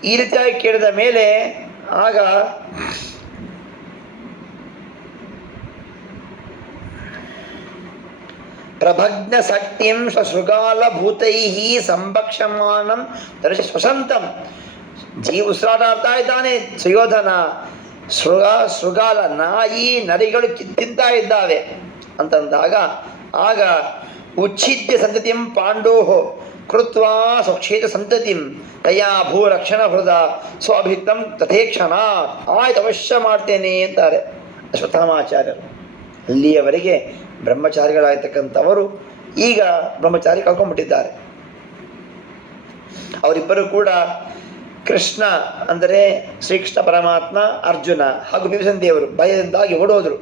ಈ ರೀತಿಯಾಗಿ ಕೇಳಿದ ಮೇಲೆ ಆಗ ಪ್ರಭಗ್ನ ಶಕ್ತಿಂ ಶೃಗಾಲ ಭೂತೈ ಸಂಭಕ್ಷಮಾನಂ ಸ್ವಸಂತಂ. ಉಸಿರಾಡ್ತಾ ಇದ್ದಾನೆ ಸುಯೋಧನ. ಶೃಗಾಲ ನಾಯಿ ನರಿಗಳು ತಿಂತಾ ಇದ್ದಾವೆ ಅಂತಂದಾಗ ಆಗ ಉಚ್ಛಿದ್ಯ ಸಂತತಿಂ ಪಾಂಡೋಹೋ ಕೃತ್ವಾ ಸ್ವಕ್ಷೇತ ಸಂತತಿಂ ತಯಾ ಭೂರಕ್ಷಣ ಹೃದ ಸ್ವಾಭಿಕ್ತಂ ತಥೇಕ್ಷಣ. ಆಯ್ತು ಅವಶ್ಯ ಮಾಡ್ತೇನೆ ಅಂತಾರೆ ಅಶ್ವತ್ಥಾಮಾಚಾರ್ಯರು. ಅಲ್ಲಿಯವರೆಗೆ ಬ್ರಹ್ಮಚಾರಿಗಳಾಗ್ತಕ್ಕಂಥವರು ಈಗ ಬ್ರಹ್ಮಚಾರಿ ಕಳ್ಕೊಂಡ್ಬಿಟ್ಟಿದ್ದಾರೆ. ಅವರಿಬ್ಬರು ಕೂಡ ಕೃಷ್ಣ ಅಂದರೆ ಶ್ರೀಕೃಷ್ಣ ಪರಮಾತ್ಮ, ಅರ್ಜುನ ಹಾಗೂ ಭೀಮಸೇನ ದೇವರು ಭಯದಿಂದಾಗಿ ಓಡೋದ್ರು.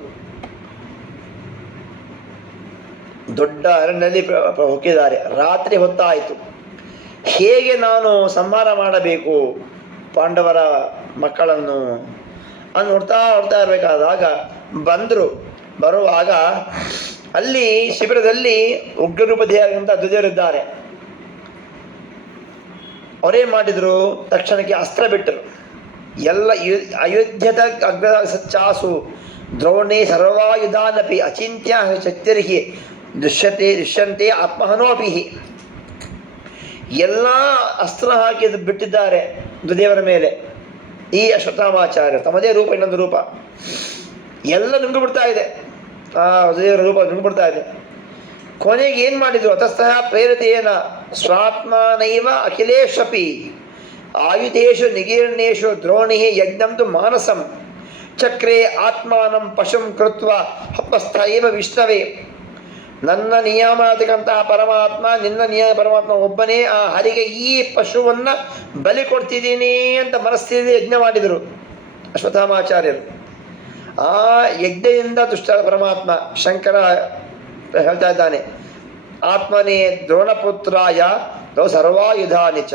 ದೊಡ್ಡ ಅರಣ್ಯದಲ್ಲಿ ಹೊಕ್ಕಿದ್ದಾರೆ. ರಾತ್ರಿ ಹೊತ್ತಾಯಿತು. ಹೇಗೆ ನಾನು ಸಂಹಾರ ಮಾಡಬೇಕು ಪಾಂಡವರ ಮಕ್ಕಳನ್ನು ಅಂತ ನೋಡ್ತಾ ಇರಬೇಕಾದಾಗ ಬರುವಾಗ ಅಲ್ಲಿ ಶಿಬಿರದಲ್ಲಿ ಉಗ್ರರೂಪದೇಹದಂಥ ದುರ್ಯೋಧನರಿದ್ದಾರೆ. ಅವರೇನು ಮಾಡಿದರು, ತಕ್ಷಣಕ್ಕೆ ಅಸ್ತ್ರ ಬಿಟ್ಟರು. ಎಲ್ಲ ಅಯೋಧ್ಯದ ಅಗ್ರ ಸಚ್ಚಾಸು ದ್ರೋಣೇ ಸರ್ವಾಯುಧಾನಪಿ ಅಚಿಂತ್ಯ ಶಕ್ತಿರ್ಹಿ ದುಷ್ಯಂತೆ ಆತ್ಮಹನೋಪಿ. ಎಲ್ಲ ಅಸ್ತ್ರ ಹಾಕಿ ಬಿಟ್ಟಿದ್ದಾರೆ ದುರ್ದೇವರ ಮೇಲೆ. ಈ ಅಶ್ವತ್ಥಾಮಾಚಾರ್ಯ ತಮ್ಮದೇ ರೂಪ, ಇನ್ನೊಂದು ರೂಪ ಎಲ್ಲ ನುಂಗಿಬಿಡ್ತಾ ಇದೆ. ಆ ದುರ್ದೇವರ ರೂಪ ನುಂಗಿಬಿಡ್ತಾ ಇದೆ. ಕೊನೆಗೆ ಏನು ಮಾಡಿದರು, ಅತಸ್ತಃ ಪ್ರೇರಿತೇನ ಸ್ವಾತ್ಮನೈವ ಅಖಿಲೇಶಪಿ ಆಯುಧೇಶು ನಿಗೀರ್ಣೇಶು ದ್ರೋಣಿ ಯಜ್ಞಂತು ಮಾನಸಂ ಚಕ್ರೇ ಆತ್ಮಾನಂ ಪಶುಂ ಕೃತ್ವ ಹಪ್ಪಸ್ಥ ಏವ ವಿಷ್ಣವೇ. ನನ್ನ ನಿಯಮ ಆಗತಕ್ಕಂತಹ ಪರಮಾತ್ಮ, ನಿನ್ನ ನಿಯಮ ಪರಮಾತ್ಮ ಒಬ್ಬನೇ, ಆ ಹರಿಗೆ ಈ ಪಶುವನ್ನು ಬಲಿ ಕೊಡ್ತಿದ್ದೀನಿ ಅಂತ ಮನಸ್ಥಿತಿ ಯಜ್ಞ ಮಾಡಿದರು ಅಶ್ವತ್ಥಾಮಾಚಾರ್ಯರು. ಆ ಯಜ್ಞದಿಂದ ದುಷ್ಟ ಪರಮಾತ್ಮ ಶಂಕರ ಹೇಳ್ತಾ ಇದ್ದಾನೆ, ಆತ್ಮನೇ ದ್ರೋಣಪುತ್ರಾಯ ಸರ್ವಾಯುಧಾನಿಚ,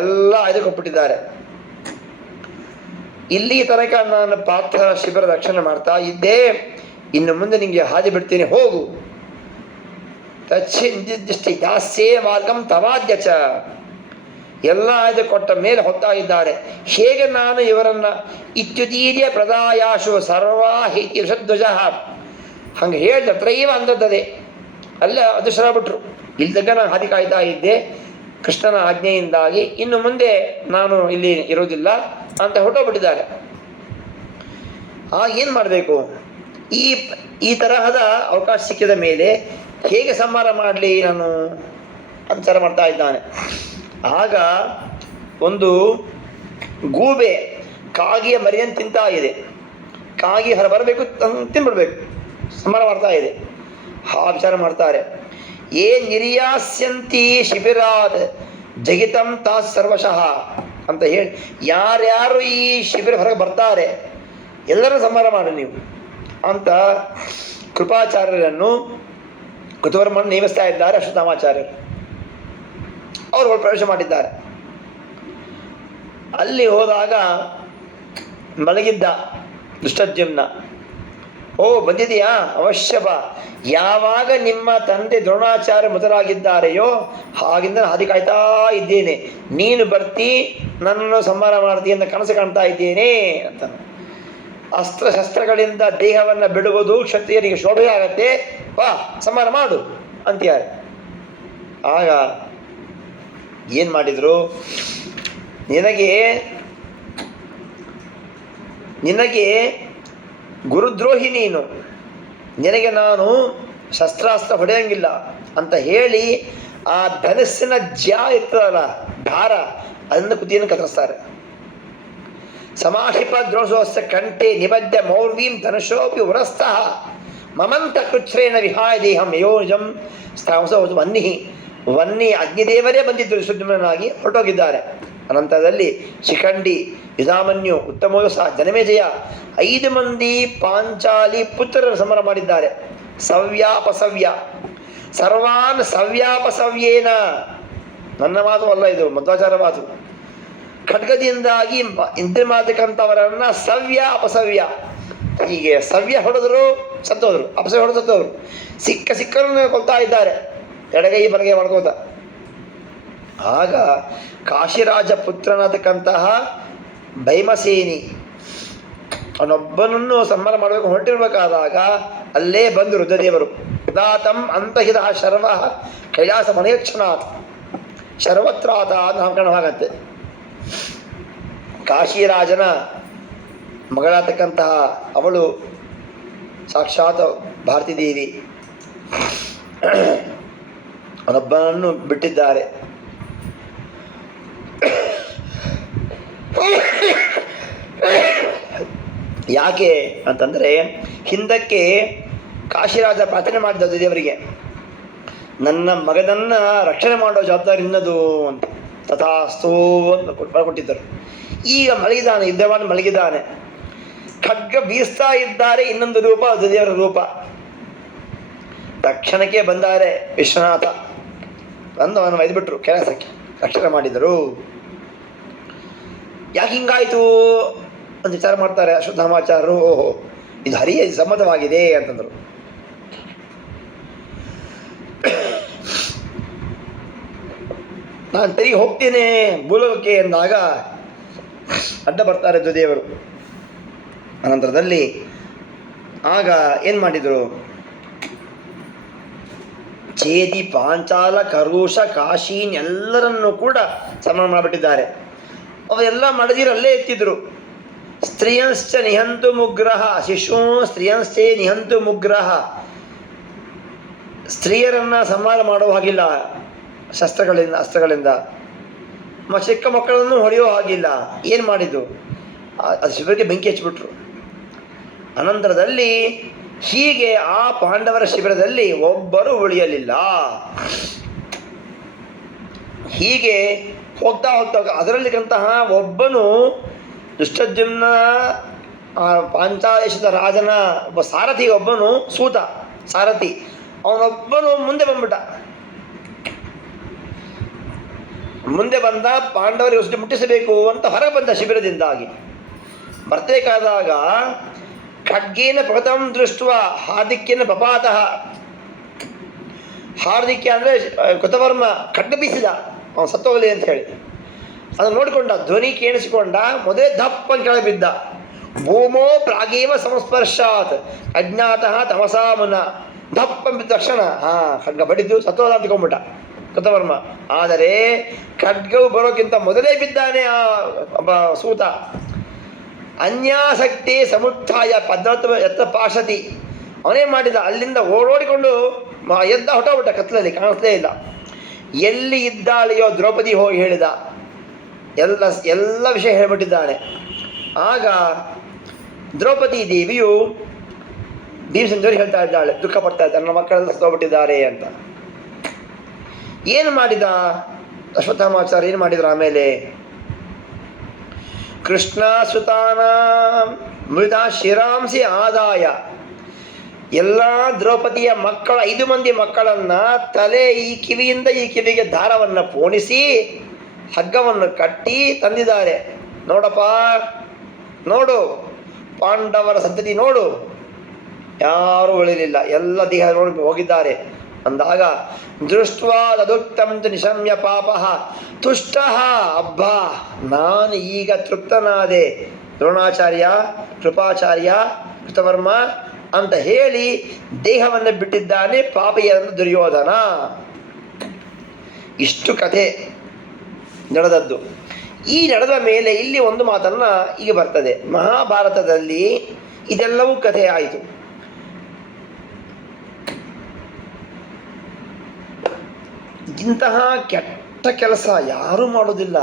ಎಲ್ಲ ಆಯ್ದು ಕೊಟ್ಬಿಟ್ಟಿದ್ದಾರೆ. ಇಲ್ಲಿ ತನಕ ನಾನು ಪಾತ್ರ ಶಿಬಿರ ರಕ್ಷಣೆ ಮಾಡ್ತಾ ಇದ್ದೆ, ಇನ್ನು ಮುಂದೆ ನಿಮಗೆ ಹಾದಿ ಬಿಡ್ತೀನಿ, ಹೋಗು. ತಚ್ಚಿಂದಿಷ್ಟಿ ದಾಸ್ಯೇ ಮಾರ್ಗಂ ತವಾದ್ಯ ಚ. ಎಲ್ಲ ಇದು ಕೊಟ್ಟ ಮೇಲೆ ಹೋಗ್ತಾ ಇದ್ದಾರೆ. ಹೇಗೆ ನಾನು ಇವರನ್ನು ಇತ್ಯುದೀರ್ಯ ಪ್ರದಾಯಾಶು ಸರ್ವಾ ಹೀತಿ ಋಷಧ್ವಜ ಹಂಗೆ ಹೇಳಿದ ತ್ರೈವ ಅಂದದ್ದೇ ಅಲ್ಲ ಅದೃಶ್ಯ ಬಿಟ್ರು. ಇಲ್ದಾಗ ನಾನು ಹಾದಿ ಕಾಯ್ತಾ ಇದ್ದೆ ಕೃಷ್ಣನ ಆಜ್ಞೆಯಿಂದಾಗಿ, ಇನ್ನು ಮುಂದೆ ನಾನು ಇಲ್ಲಿ ಇರೋದಿಲ್ಲ ಅಂತ ಹೊರಟೋಗ್ಬಿಟ್ಟಿದ್ದಾರೆ. ಏನು ಮಾಡಬೇಕು? ಈ ತರಹದ ಅವಕಾಶ ಸಿಕ್ಕಿದ ಮೇಲೆ ಹೇಗೆ ಸಂಹಾರ ಮಾಡಲಿ ನಾನು ಅಂತ ವಿಚಾರ ಮಾಡ್ತಾ ಇದ್ದಾನೆ. ಆಗ ಒಂದು ಗೂಬೆ ಕಾಗಿಯ ಮರಿಯನ್ನು ತಿಂತಾ ಇದೆ. ಕಾಗಿ ಹೊರ ಬರಬೇಕು ತಿನ್ಬಿಡ್ಬೇಕು, ಸಂಹಾರ ಮಾಡ್ತಾ ಇದೆ. ವಿಚಾರ ಮಾಡ್ತಾರೆ. ಏ ನಿರ್ಯಾಸ್ಯಂತಿ ಶಿಬಿರಾತ್ ಜಗಿತಂ ತಾಸ್ ಸರ್ವಶಃ ಅಂತ ಹೇಳಿ, ಯಾರ್ಯಾರು ಈ ಶಿಬಿರ ಹೊರಗೆ ಬರ್ತಾರೆ ಎಲ್ಲರೂ ಸಂಹಾರ ಮಾಡಿ ನೀವು ಅಂತ ಕೃಪಾಚಾರ್ಯರನ್ನು ಕೃತವರ್ಮನ್ನು ನೇಮಿಸ್ತಾ ಇದ್ದಾರೆ ಅಶ್ವತ್ಥಾಮಾಚಾರ್ಯರು. ಅವರು ಪ್ರವೇಶ ಮಾಡಿದ್ದಾರೆ. ಅಲ್ಲಿ ಹೋದಾಗ ಮಲಗಿದ್ದ ದುಷ್ಟದ್ಯುಮ್ನ. ಬಂದಿದೆಯಾ? ಅವಶ್ಯ ಬಾ. ಯಾವಾಗ ನಿಮ್ಮ ತಂದೆ ದ್ರೋಣಾಚಾರ್ಯ ಮೃತರಾಗಿದ್ದಾರೆಯೋ ಹಾಗಿಂದ ಹಾದಿ ಕಾಯ್ತಾ ಇದ್ದೇನೆ, ನೀನು ಬರ್ತಿ ನನ್ನನ್ನು ಸಂಹಾರ ಮಾಡ್ತಿ ಅಂತ ಕನಸು ಕಾಣ್ತಾ ಇದ್ದೇನೆ ಅಂತ. ಅಸ್ತ್ರಶಸ್ತ್ರಗಳಿಂದ ದೇಹವನ್ನು ಬಿಡುವುದು ಕ್ಷತ್ರಿಯರಿಗೆ ಶೋಭೆ ಆಗತ್ತೆ, ವಾ ಸಂಹಾರ ಮಾಡು ಅಂತ್ಯಾರೆ. ಆಗ ಏನು ಮಾಡಿದರು? ನಿನಗೆ ಗುರುದ್ರೋಹಿ ನೀನು, ನಿನಗೆ ನಾನು ಶಸ್ತ್ರಾಸ್ತ್ರ ಹೊಡೆಯಂಗಿಲ್ಲ ಅಂತ ಹೇಳಿ ಆ ಧನಸ್ಸಿನ ಇರ್ತದಲ್ಲ ಧಾರ, ಅದನ್ನು ಕುತಿಯನ್ನು ಕತ್ತರಿಸ್ತಾರೆ. ಸಮಾಹಿಪ ದ್ರೋಷೋಸ್ತ ಕಂಠೆ ನಿಬದ್ಧ ಮೌರ್ವೀಂ ಧನುಷೋಪಿ ಉರಸ್ತಃ ಮಮಂತ ಕೃಚ್ಛ್ರೇಣ ವಿಹಾಯ ದೇಹಂ ಯೋಜಂ ವನ್ನಿ ಅಗ್ನಿದೇವರೇ ಬಂದಿದ್ದರು ಸುದ್ಮನಾಗಿ ಹೊರಟೋಗಿದ್ದಾರೆ. ಅನಂತರದಲ್ಲಿ ಶಿಖಂಡಿ, ಯುಧಾಮನ್ಯು, ಉತ್ತಮೋಸ, ಜನಮೇಜಯ 5 ಮಂದಿ ಪಾಂಚಾಲಿ ಪುತ್ರರನ್ನು ಸಂಹಾರ ಮಾಡಿದ್ದಾರೆ. ಸವ್ಯಾಪಸವ್ಯ ಸರ್ವಾನ್ ಸವ್ಯಾಪಸವ್ಯೇನ, ನನ್ನ ಮಾತು ಅಲ್ಲ ಇದು, ಮಧ್ವಾಚಾರ ಮಾತು. ಖಡ್ಗದಿಂದಾಗಿ ಇಂದ್ರಮಾತಕ್ಕಂಥವರನ್ನ ಸವ್ಯ ಅಪಸವ್ಯ, ಹೀಗೆ ಸವ್ಯ ಹೊಡೆದ್ರು ಸತ್ತೋದ್ರು, ಅಪಸವ್ಯ ಹೊಡೆದು ಸತ್ತೋದ್ರು. ಸಿಕ್ಕರನ್ನು ಕೊಲ್ತಾ ಇದ್ದಾರೆ ಎಡಗೈ ಬಲಗೈ ಮಾಡ್ಕೋತ. ಆಗ ಕಾಶಿರಾಜ ಪುತ್ರನಾದಕ್ಕಂತಹ ಭೈಮಸೇನಿ ಅವನೊಬ್ಬನನ್ನು ಸಂಹಾರ ಮಾಡಬೇಕು ಹೊರಟಿರ್ಬೇಕಾದಾಗ ಅಲ್ಲೇ ಬಂದು ರುದ್ರದೇವರು. ದಾತಂ ಅಂತಹಿತ ಶರ್ವ ಕೈಲಾಸ ಮನೆಯಕ್ಷಣಾತ್ ಶರ್ವತ್ರಾತ ನಾಮಕರಣವಾಗತ್ತೆ. ಕಾಶಿರಾಜನ ಮಗಳಾತಕ್ಕಂತಹ ಅವಳು ಸಾಕ್ಷಾತ್ ಭಾರತೀ ದೇವಿ, ಅವನೊಬ್ಬನನ್ನು ಬಿಟ್ಟಿದ್ದಾರೆ. ಯಾಕೆ ಅಂತಂದರೆ ಹಿಂದಕ್ಕೆ ಕಾಶಿರಾಜ ಪ್ರಾರ್ಥನೆ ಮಾಡಿದ ದೇವರಿಗೆ, ನನ್ನ ಮಗನನ್ನು ರಕ್ಷಣೆ ಮಾಡೋ ಜವಾಬ್ದಾರಿ ನಿನ್ನದು ಅಂತ. ತಥಾಸ್ತೋ ಅಂತ ಕೊಟ್ಟಿದ್ದರು. ಈಗ ಮಲಗಿದ್ದಾನೆ, ಯುದ್ಧವನ್ನು ಮಲಗಿದ್ದಾನೆ, ಖಡ್ಗ ಬೀಸ್ತಾ ಇದ್ದಾರೆ. ಇನ್ನೊಂದು ರೂಪ ಅದು ದೇವರ ರೂಪ. ತಕ್ಷಣಕ್ಕೆ ಬಂದಾರೆ ವಿಶ್ವನಾಥ, ಬಂದು ಅವನು ಒಯ್ದುಬಿಟ್ರು ಕೆಲಸಕ್ಕೆ, ರಕ್ಷಣೆ ಮಾಡಿದರು. ಯಾಕೆ ಹಿಂಗಾಯಿತು ಅಂತ ವಿಚಾರ ಮಾಡ್ತಾರೆ ಅಶ್ವತ್ಥಾಮಾಚಾರ್ಯರು. ಓಹೋ, ಇದು ಹರಿಯ ಸಮ್ಮತವಾಗಿದೆ ಅಂತಂದರು. ನಾನು ತಿರುಗಿ ಹೋಗ್ತೇನೆ ಭೂಲೋಕಕ್ಕೆ ಎಂದಾಗ ಅಡ್ಡ ಬರ್ತಾರೆ ದ್ವದೇವರು. ಅನಂತರದಲ್ಲಿ ಆಗ ಏನು ಮಾಡಿದರು? ಛೇದಿ ಪಾಂಚಾಲ ಕರುಷ ಕಾಶೀನ್ ಎಲ್ಲರನ್ನೂ ಕೂಡ ಸಂಹಾರ ಮಾಡಿಬಿಟ್ಟಿದ್ದಾರೆ. ಅವೆಲ್ಲ ಮಡದಿರಲ್ಲೇ ಎತ್ತಿದ್ರು. ಸ್ತ್ರೀಯಂಶ್ಚ ನಿಹಂತು ಮುಗ್ರಹ ಶಿಶು ಸ್ತ್ರೀಯಂಶ್ಚೇ ನಿಹಂತು ಮುಗ್ರಹ. ಸ್ತ್ರೀಯರನ್ನು ಸಂಹಾರ ಮಾಡೋ ಹಾಗಿಲ್ಲ ಅಸ್ತ್ರಗಳಿಂದ. ಚಿಕ್ಕ ಮಕ್ಕಳನ್ನು ಹೊಡೆಯೋ ಹಾಗಿಲ್ಲ. ಏನು ಮಾಡಿದ್ದು? ಅದು ಶಿಬಿರಕ್ಕೆ ಬೆಂಕಿ ಹಚ್ಚಿಬಿಟ್ರು. ಅನಂತರದಲ್ಲಿ ಹೀಗೆ ಆ ಪಾಂಡವರ ಶಿಬಿರದಲ್ಲಿ ಒಬ್ಬರು ಉಳಿಯಲಿಲ್ಲ. ಹೀಗೆ ಹೋಗ್ತಾ ಅದರಲ್ಲಿದ್ದಂತಹ ಒಬ್ಬನು ದುಷ್ಟದ್ಯುಮ್ನ ಪಾಂಚಾದೇಶದ ರಾಜನ ಒಬ್ಬ ಸಾರಥಿ, ಒಬ್ಬನು ಸೂತ ಸಾರಥಿ, ಅವನೊಬ್ಬನು ಮುಂದೆ ಬಂದ್ಬಿಟ್ಟ. ಮುಂದೆ ಬಂದ ಪಾಂಡವರಿಗೆ ಔಷಧಿ ಮುಟ್ಟಿಸಬೇಕು ಅಂತ ಹೊರಗೆ ಬಂದ ಶಿಬಿರದಿಂದಾಗಿ. ಬರ್ತಬೇಕಾದಾಗ ಖಡ್ಗೇನ ಪ್ರಥಮ ದೃಷ್ಟ ಹಾರ್ದಿಕ್ಯನ ಪಪಾತಃ. ಹಾರ್ದಿಕ್ಯ ಅಂದರೆ ಕೃತವರ್ಮ ಖಡ್ಗ ಬೀಸಿದ, ಅವನು ಸತ್ತೋಗಲಿ ಅಂತ ಹೇಳಿ. ಅದನ್ನು ನೋಡಿಕೊಂಡ, ಧ್ವನಿ ಕೇಳಿಸಿಕೊಂಡ, ಮೊದಲೇ ದಪ್ಪ ಕೆಳಗೆ ಬಿದ್ದ. ಭೂಮೋ ಪ್ರಾಗೇವ ಸಂಸ್ಪರ್ಶಾತ್ ಅಜ್ಞಾತಃ ತಮಸಾ ಮುನ. ದಪ್ಪ ಬಿದ್ದ ತಕ್ಷಣ ಖಡ್ಗ ಬಡಿದು ಸತ್ತೋದ ಅಂದ್ಕೊಂಡ್ಬಿಟ್ಟ ಕೃತವರ್ಮ. ಆದರೆ ಖಡ್ಗವು ಬರೋಕ್ಕಿಂತ ಮೊದಲೇ ಬಿದ್ದಾನೆ ಆ ಸೂತ. ಅನ್ಯಾಸಕ್ತಿ ಸಮುತ್ಥಾಯ ಪದ್ಮತ್ವ ಎತ್ತ ಪಾಶತಿ. ಅವನೇ ಮಾಡಿದ, ಅಲ್ಲಿಂದ ಓಡೋಡಿಕೊಂಡು ಎದ್ದ ಹೊಟ್ಟೋಗ್ಬಿಟ್ಟ. ಕತ್ಲಲ್ಲಿ ಕಾಣಿಸ್ಲೇ ಇಲ್ಲ. ಎಲ್ಲಿ ಇದ್ದಾಳೆಯೋ ದ್ರೌಪದಿ ಹೋಗಿ ಹೇಳಿದ, ಎಲ್ಲ ವಿಷಯ ಹೇಳಿಬಿಟ್ಟಿದ್ದಾನೆ. ಆಗ ದ್ರೌಪದಿ ದೇವಿಯು ಭೀಮಸೇನರಿಗೆ ಹೇಳ್ತಾ ಇದ್ದಾಳೆ, ದುಃಖ ಪಡ್ತಾ ಇದ್ದಾಳೆ, ನನ್ನ ಮಕ್ಕಳೆಲ್ಲ ಸತ್ತೋಗ್ಬಿಟ್ಟಿದ್ದಾರೆ ಅಂತ. ಏನು ಮಾಡಿದ ಅಶ್ವತ್ಥಾಮಾಚಾರ್ಯ? ಏನು ಮಾಡಿದ್ರು ಆಮೇಲೆ? ಕೃಷ್ಣ ಸುತಾನ ಮೃತ ಶಿರಾಂಸಿ ಆದಾಯ, ಎಲ್ಲ ದ್ರೌಪದಿಯ ಮಕ್ಕಳ 5 ಮಂದಿ ಮಕ್ಕಳನ್ನ ತಲೆ ಈ ಕಿವಿಯಿಂದ ಈ ಕಿವಿಗೆ ದಾರವನ್ನು ಪೋಣಿಸಿ ಹಗ್ಗವನ್ನು ಕಟ್ಟಿ ತಂದಿದ್ದಾರೆ. ನೋಡಪ್ಪ, ನೋಡು ಪಾಂಡವರ ಸಂತತಿ ನೋಡು, ಯಾರೂ ಉಳಿಲಿಲ್ಲ, ಎಲ್ಲ ದೇಹ ನೋಡಿ ಹೋಗಿದ್ದಾರೆ ಅಂದಾಗ ದೃಷ್ಟ್ವಾ ತದುಕ್ತಂ ನಿಶಮ್ಯ ಪಾಪ ತುಷ್ಟ. ಅಬ್ಬಾ, ನಾನು ಈಗ ತೃಪ್ತನಾದೆ ದ್ರೋಣಾಚಾರ್ಯ, ಕೃಪಾಚಾರ್ಯ, ಕೃತವರ್ಮ ಅಂತ ಹೇಳಿ ದೇಹವನ್ನು ಬಿಟ್ಟಿದ್ದಾನೆ ಪಾಪಿಯರನ್ನು ದುರ್ಯೋಧನ. ಇಷ್ಟು ಕಥೆ ನಡೆದದ್ದು. ಈ ನಡೆದ ಮೇಲೆ ಇಲ್ಲಿ ಒಂದು ಮಾತನ್ನು ಈಗ ಬರ್ತದೆ. ಮಹಾಭಾರತದಲ್ಲಿ ಇದೆಲ್ಲವೂ ಕಥೆ ಆಯಿತು. ಇಂತಹ ಕೆಟ್ಟ ಕೆಲಸ ಯಾರೂ ಮಾಡೋದಿಲ್ಲ.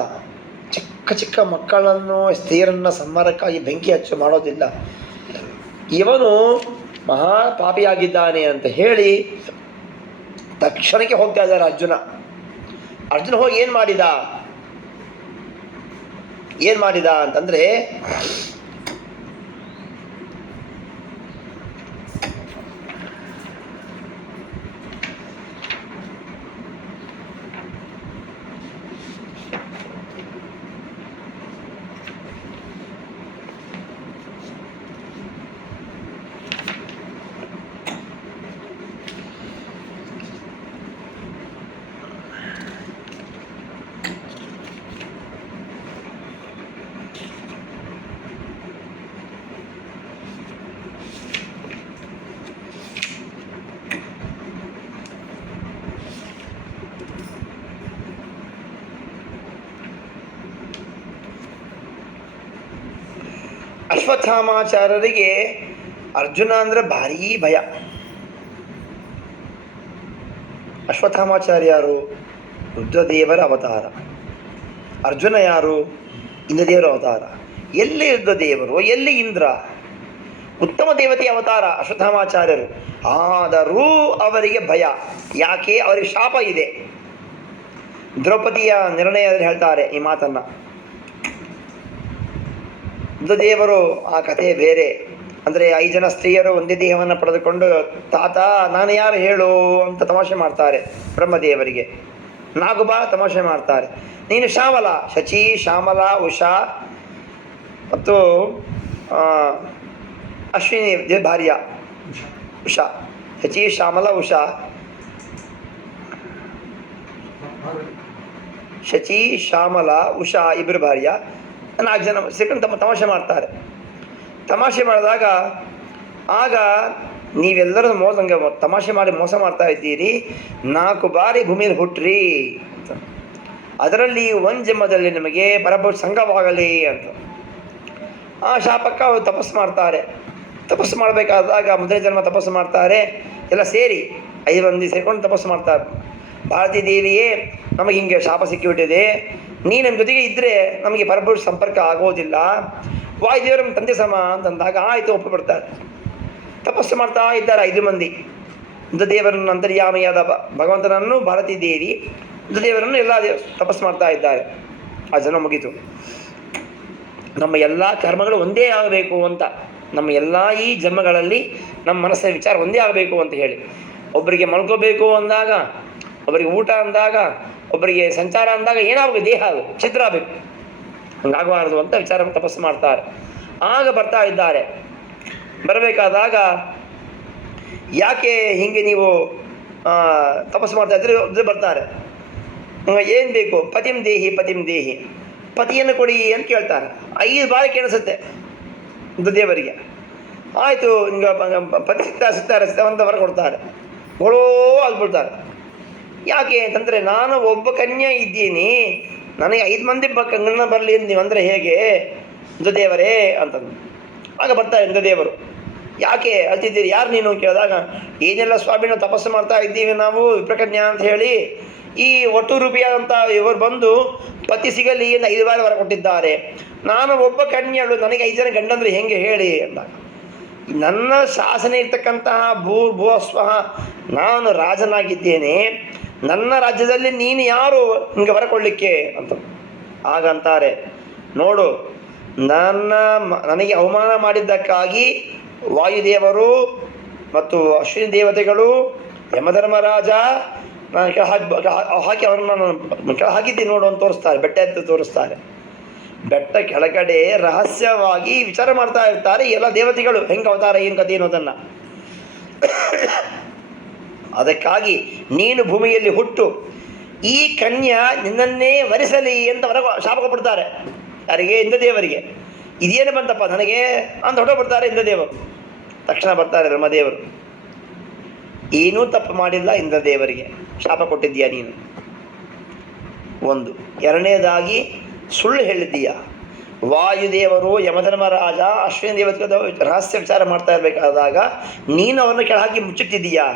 ಚಿಕ್ಕ ಚಿಕ್ಕ ಮಕ್ಕಳನ್ನು, ಸ್ತ್ರೀಯರನ್ನು ಸಂಹಾರಕ್ಕಾಗಿ ಬೆಂಕಿ ಹಚ್ಚು ಮಾಡೋದಿಲ್ಲ. ಇವನು ಮಹಾಪಾಪಿಯಾಗಿದ್ದಾನೆ ಅಂತ ಹೇಳಿ ತಕ್ಷಣಕ್ಕೆ ಹೋಗ್ತಾ ಇದ್ದಾರೆ ಅರ್ಜುನ ಹೋಗಿ ಏನು ಮಾಡಿದ ಅಂತಂದರೆ, ಅಶ್ವತ್ಥಾಮಾಚಾರ್ಯರಿಗೆ ಅರ್ಜುನ ಅಂದರೆ ಭಾರೀ ಭಯ. ಅಶ್ವತ್ಥಾಮಾಚಾರ್ಯ ಯಾರು? ರುದ್ರದೇವರ ಅವತಾರ. ಅರ್ಜುನ ಯಾರು? ಇಂದ್ರದೇವರ ಅವತಾರ. ಎಲ್ಲಿ ರುದ್ರದೇವರು, ಎಲ್ಲಿ ಇಂದ್ರ? ಉತ್ತಮ ದೇವತೆಯ ಅವತಾರ ಅಶ್ವತ್ಥಾಮಾಚಾರ್ಯರು. ಆದರೂ ಅವರಿಗೆ ಭಯ. ಯಾಕೆ? ಅವರಿಗೆ ಶಾಪ ಇದೆ. ದ್ರೌಪದಿಯ ನಿರ್ಣಯದಲ್ಲಿ ಹೇಳ್ತಾರೆ ಈ ಮಾತನ್ನು. ರುದ್ರದೇವರು ಆ ಕಥೆ ಬೇರೆ. ಅಂದರೆ 5 ಜನ ಸ್ತ್ರೀಯರು ಒಂದೇ ದೇಹವನ್ನು ಪಡೆದುಕೊಂಡು, ತಾತ ನಾನು ಯಾರು ಹೇಳು ಅಂತ ತಮಾಷೆ ಮಾಡ್ತಾರೆ ಬ್ರಹ್ಮದೇವರಿಗೆ. ನಾಗುಬಾ ತಮಾಷೆ ಮಾಡ್ತಾರೆ. ನೀನು ಶ್ಯಾಮಲ, ಶಚಿ, ಶ್ಯಾಮಲ, ಉಷಾ ಮತ್ತು ಅಶ್ವಿನಿ ಭಾರ್ಯ ಉಷಾ. ಶಚಿ, ಶ್ಯಾಮಲ, ಉಷಾ. ಶಚಿ, ಶ್ಯಾಮಲ, ಉಷಾ ಇಬ್ಬರು ಭಾರ್ಯ. 4 ಜನ ಸೇರ್ಕೊಂಡು ತಮಾಷೆ ಮಾಡ್ತಾರೆ. ತಮಾಷೆ ಮಾಡಿದಾಗ ಆಗ ನೀವೆಲ್ಲರೂ ತಮಾಷೆ ಮಾಡಿ ಮೋಸ ಮಾಡ್ತಾ ಇದ್ದೀರಿ, 4 ಬಾರಿ ಭೂಮಿಯಲ್ಲಿ ಹುಟ್ಟ್ರಿ, ಅದರಲ್ಲಿ ಒಂದು ಜನ್ಮದಲ್ಲಿ ನಿಮಗೆ ಪರಭು ಸಂಘವಾಗಲಿ ಅಂತ. ಆ ಶಾಪಕ್ಕೆ ಅವರು ತಪಸ್ಸು ಮಾಡ್ತಾರೆ. ತಪಸ್ಸು ಮಾಡಬೇಕಾದಾಗ ಮೊದಲನೇ ಜನ್ಮ ತಪಸ್ಸು ಮಾಡ್ತಾರೆ. ಎಲ್ಲ ಸೇರಿ 5 ಮಂದಿ ಸೇರ್ಕೊಂಡು ತಪಸ್ಸು ಮಾಡ್ತಾರೆ. ಭಾರತೀ ದೇವಿಯೇ, ನಮಗೆ ಹಿಂಗೆ ಶಾಪ ಸಿಕ್ಕಿಬಿಟ್ಟಿದೆ, ನೀ ನಮ್ಮ ಜೊತೆಗೆ ಇದ್ದರೆ ನಮಗೆ ಪರಭು ಸಂಪರ್ಕ ಆಗೋದಿಲ್ಲ, ವಾಯುದೇವರು ನಮ್ಮ ತಂದೆ ಸಮ ಅಂತಂದಾಗ ಆಯಿತು ಒಪ್ಪಿಬಿಡ್ತಾರೆ. ತಪಸ್ಸು ಮಾಡ್ತಾ ಇದ್ದಾರೆ 5 ಮಂದಿ. ರುದ್ರದೇವರನ್ನು ಅಂತರ್ಯಾಮಿಯಾದ ಭಗವಂತನನ್ನು, ಭಾರತೀ ದೇವಿ ರುದ್ರದೇವರನ್ನು ಎಲ್ಲ ತಪಸ್ಸು ಮಾಡ್ತಾ ಇದ್ದಾರೆ. ಆ ಜನ್ಮ ಮುಗೀತು. ನಮ್ಮ ಎಲ್ಲ ಕರ್ಮಗಳು ಒಂದೇ ಆಗಬೇಕು ಅಂತ, ನಮ್ಮ ಎಲ್ಲ ಈ ಜನ್ಮಗಳಲ್ಲಿ ನಮ್ಮ ಮನಸ್ಸಿನ ವಿಚಾರ ಒಂದೇ ಆಗಬೇಕು ಅಂತ ಹೇಳಿ, ಒಬ್ಬರಿಗೆ ಮಲ್ಕೋಬೇಕು ಅಂದಾಗ, ಒಬ್ಬರಿಗೆ ಊಟ ಅಂದಾಗ, ಒಬ್ಬರಿಗೆ ಸಂಚಾರ ಅಂದಾಗ ಏನಾಗಬೇಕು, ದೇಹ ಅದು ಛಿದ್ರ ಆಗಬೇಕು, ಹಂಗಾಗಬಾರ್ದು ಅಂತ ವಿಚಾರ ತಪಸ್ಸು ಮಾಡ್ತಾರೆ. ಆಗ ಬರ್ತಾ ಇದ್ದಾರೆ. ಬರಬೇಕಾದಾಗ ಯಾಕೆ ಹೀಗೆ ನೀವು ತಪಸ್ಸು ಮಾಡ್ತಾ ಇದ್ರೆ ಬರ್ತಾರೆ. ಏನು ಬೇಕು? ಪತಿಂ ದೇಹಿ ಪತಿಂ ದೇಹಿ, ಪತಿಯನ್ನು ಕೊಡಿ ಅಂತ ಕೇಳ್ತಾರೆ. 5 ಬಾರಿ ಕೇಳಿಸುತ್ತೆ ದೇವರಿಗೆ. ಆಯಿತು, ಹಿಂಗೆ ಪತಿ ಸಿಗ್ತಾರೆ ಅಂತ ವರ ಕೊಡ್ತಾರೆ. ಗೊಳೋ ಆಗ್ಬಿಡ್ತಾರೆ. ಯಾಕೆ ಅಂತಂದರೆ, ನಾನು ಒಬ್ಬ ಕನ್ಯೆ ಇದ್ದೀನಿ, ನನಗೆ 5 ಮಂದಿ ಗಂಡ ಬರಲಿ ನೀವು ಅಂದರೆ ಹೇಗೆ ಇಂದ್ರದೇವರೇ ಅಂತಂದು. ಆಗ ಬರ್ತಾರೆ ಇಂದ್ರದೇವರು. ಯಾಕೆ ಅಳ್ತಿದ್ದೀರಿ, ಯಾರು ನೀನು ಕೇಳಿದಾಗ, ಏನೆಲ್ಲ ಸ್ವಾಮಿ ನಾವು ತಪಸ್ಸು ಮಾಡ್ತಾ ಇದ್ದೀವಿ ನಾವು ವಿಪ್ರಕನ್ಯಾ ಅಂತ ಹೇಳಿ, ಈ ಒಟ್ಟು ರೂಪಿಯಾದಂಥ ಇವರು ಬಂದು ಪತಿ ಸಿಗಲಿ ಎಂದು 5 ಬಾರಿ ವರ ಕೊಟ್ಟಿದ್ದಾರೆ. ನಾನು ಒಬ್ಬ ಕನ್ಯಳು, ನನಗೆ 5 ಜನ ಗಂಡಂದ್ರೆ ಹೆಂಗೆ ಹೇಳಿ ಅಂದಾಗ, ನನ್ನ ಶಾಸನ ಇರ್ತಕ್ಕಂತಹ ಭೂಸ್ವಃ ನಾನು ರಾಜನಾಗಿದ್ದೇನೆ, ನನ್ನ ರಾಜ್ಯದಲ್ಲಿ ನೀನು ಯಾರು ನಿಮಗೆ ವರ ಕೊಡಲಿಕ್ಕೆ ಅಂತ. ಹಾಗಂತಾರೆ, ನೋಡು, ನನಗೆ ಅವಮಾನ ಮಾಡಿದ್ದಕ್ಕಾಗಿ ವಾಯುದೇವರು ಮತ್ತು ಅಶ್ವಿನಿ ದೇವತೆಗಳು, ಯಮಧರ್ಮರಾಜ ನಾನು ಹಾಕಿ ಅವರನ್ನು ನಾನು ಹಾಕಿದ್ದೀನಿ ನೋಡು ಅಂತ ತೋರಿಸ್ತಾರೆ. ಬೆಟ್ಟ ಎತ್ತು ತೋರಿಸ್ತಾರೆ. ಬೆಟ್ಟ ಕೆಳಗಡೆ ರಹಸ್ಯವಾಗಿ ವಿಚಾರ ಮಾಡ್ತಾ ಇರ್ತಾರೆ ಎಲ್ಲ ದೇವತೆಗಳು, ಹೆಂಗೆ ಅವತಾರ, ಏನು ಕಥೆ ಅನ್ನೋದನ್ನು. ಅದಕ್ಕಾಗಿ ನೀನು ಭೂಮಿಯಲ್ಲಿ ಹುಟ್ಟು, ಈ ಕನ್ಯಾ ನಿನ್ನನ್ನೇ ವರಿಸಲಿ ಅಂತ ಶಾಪ ಕೊಡ್ತಾರೆ. ಯಾರಿಗೆ? ಇಂದ್ರದೇವರಿಗೆ. ಇದೇನು ಬಂತಪ್ಪ ನನಗೆ ಅಂತ ಹೊರಟೋಗ್ಬಿಡ್ತಾರೆ ಇಂದ್ರದೇವರು. ತಕ್ಷಣ ಬರ್ತಾರೆ ಬ್ರಹ್ಮದೇವರು. ಏನೂ ತಪ್ಪು ಮಾಡಿಲ್ಲ ಇಂದ್ರದೇವರಿಗೆ, ಶಾಪ ಕೊಟ್ಟಿದ್ದೀಯಾ ನೀನು. ಒಂದು. ಎರಡನೇದಾಗಿ ಸುಳ್ಳು ಹೇಳಿದ್ದೀಯ. ವಾಯುದೇವರು, ಯಮಧರ್ಮರಾಜ, ಅಶ್ವಿನಿ ದೇವತೆಗಳ ರಹಸ್ಯ ವಿಚಾರ ಮಾಡ್ತಾ ಇರಬೇಕಾದಾಗ ನೀನು ಅವರನ್ನು ಕೆಳಹಾಕಿ ಮುಚ್ಚಿಟ್ಟಿದ್ದೀಯಾ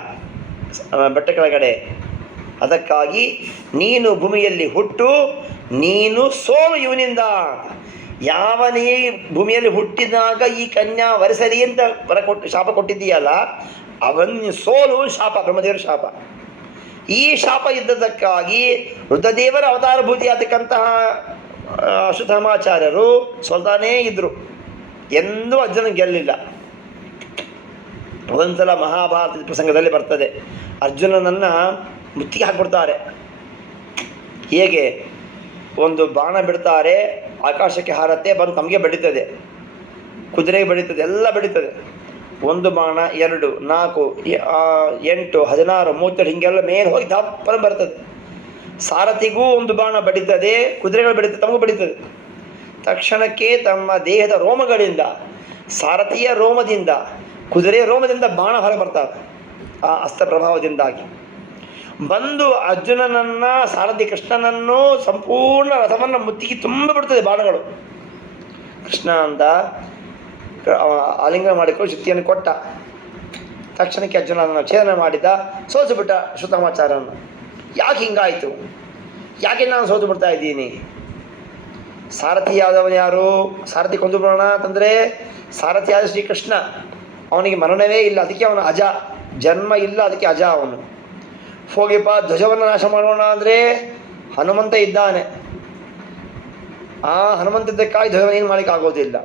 ಬೆಟ್ಟ ಕೆಳಗಡೆ. ಅದಕ್ಕಾಗಿ ನೀನು ಭೂಮಿಯಲ್ಲಿ ಹುಟ್ಟು, ನೀನು ಸೋಲು ಇವನಿಂದ. ಯಾವನೇ ಭೂಮಿಯಲ್ಲಿ ಹುಟ್ಟಿದಾಗ ಈ ಕನ್ಯಾ ವರಿಸಲಿ ಅಂತ ಶಾಪ ಕೊಟ್ಟಿದ್ದೀಯಲ್ಲ, ಅವನ ಸೋಲು ಶಾಪ, ಬ್ರಹ್ಮದೇವರ ಶಾಪ. ಈ ಶಾಪ ಇದ್ದದಕ್ಕಾಗಿ ರುದ್ರದೇವರ ಅವತಾರಭೂತಿಯಾಗತಕ್ಕಂತಹ ಅಶ್ವತ್ಥಾಮಾಚಾರ್ಯರು ಸೋಲ್ತಾನೇ ಇದ್ದರು. ಎಂದೂ ಅರ್ಜುನ ಗೆಲ್ಲಲಿಲ್ಲ. ಒಂದ್ಸಲ ಮಹಾಭಾರತದ ಪ್ರಸಂಗದಲ್ಲಿ ಬರ್ತದೆ, ಅರ್ಜುನನನ್ನು ಮುತ್ತಿಗೆ ಹಾಕಿಬಿಡ್ತಾರೆ. ಹೇಗೆ? ಒಂದು ಬಾಣ ಬಿಡ್ತಾರೆ, ಆಕಾಶಕ್ಕೆ ಹಾರತ್ತೆ, ಬಂದು ತಮಗೆ ಬಡಿತದೆ, ಕುದುರೆಗೆ ಬಡಿತದೆ, ಎಲ್ಲ ಬಡಿತದೆ. 1 ಬಾಣ, 2, 4, 8, 16, 32 ಹಿಂಗೆಲ್ಲ ಮೇಲೆ ಹೋಗಿ ದಪ್ಪನ ಬರ್ತದೆ. ಸಾರಥಿಗೂ 1 ಬಾಣ ಬಡಿತದೆ, ಕುದುರೆಗಳು ಬಡಿತದೆ, ತಮಗೂ ಬಡಿತದೆ. ತಕ್ಷಣಕ್ಕೆ ತಮ್ಮ ದೇಹದ ರೋಮಗಳಿಂದ, ಸಾರಥಿಯ ರೋಮದಿಂದ, ಕುದುರೆಯ ರೋಮದಿಂದ ಬಾಣ ಹೊರ ಬರ್ತಾವೆ. ಆ ಅಸ್ತ್ರ ಪ್ರಭಾವದಿಂದಾಗಿ ಬಂದು ಅರ್ಜುನನನ್ನು, ಸಾರಥಿ ಕೃಷ್ಣನನ್ನು ಸಂಪೂರ್ಣ ರಥವನ್ನು ಮುತ್ತಿಗೆ ತುಂಬ ಬಿಡ್ತದೆ ಬಾಣಗಳು. ಕೃಷ್ಣ ಅಂತ ಆಲಿಂಗನ ಮಾಡಿಕೊಂಡು ಶಕ್ತಿಯನ್ನು ಕೊಟ್ಟ. ತಕ್ಷಣಕ್ಕೆ ಅರ್ಜುನನನ್ನು ಛೇದನ ಮಾಡಿದ, ಸೋಸಿಬಿಟ್ಟ ಅಶ್ವತ್ಥಾಮಾಚಾರ್ಯನನ್ನು. ಯಾಕೆ ಹಿಂಗಾಯಿತು? ಯಾಕೆ ನಾನು ಸೋತು ಬಿಡ್ತಾ ಇದ್ದೀನಿ? ಸಾರಥಿಯಾದವನು ಯಾರು? ಸಾರಥಿ ಕೊಂದು ಬಿಡೋಣ ಅಂತಂದರೆ, ಸಾರಥಿಯಾದ ಶ್ರೀಕೃಷ್ಣ, ಅವನಿಗೆ ಮರಣವೇ ಇಲ್ಲ, ಅದಕ್ಕೆ ಅವನು ಅಜ, ಜನ್ಮ ಇಲ್ಲ, ಅದಕ್ಕೆ ಅಜ ಅವನು. ಹೋಗಿಪ್ಪ ಧ್ವಜವನ್ನು ನಾಶ ಮಾಡೋಣ ಅಂದರೆ ಹನುಮಂತ ಇದ್ದಾನೆ. ಆ ಹನುಮಂತದ್ದಕ್ಕಾಗಿ ಧ್ವಜವನ್ನು ಏನು ಮಾಡಲಿಕ್ಕೆ ಆಗೋದಿಲ್ಲ.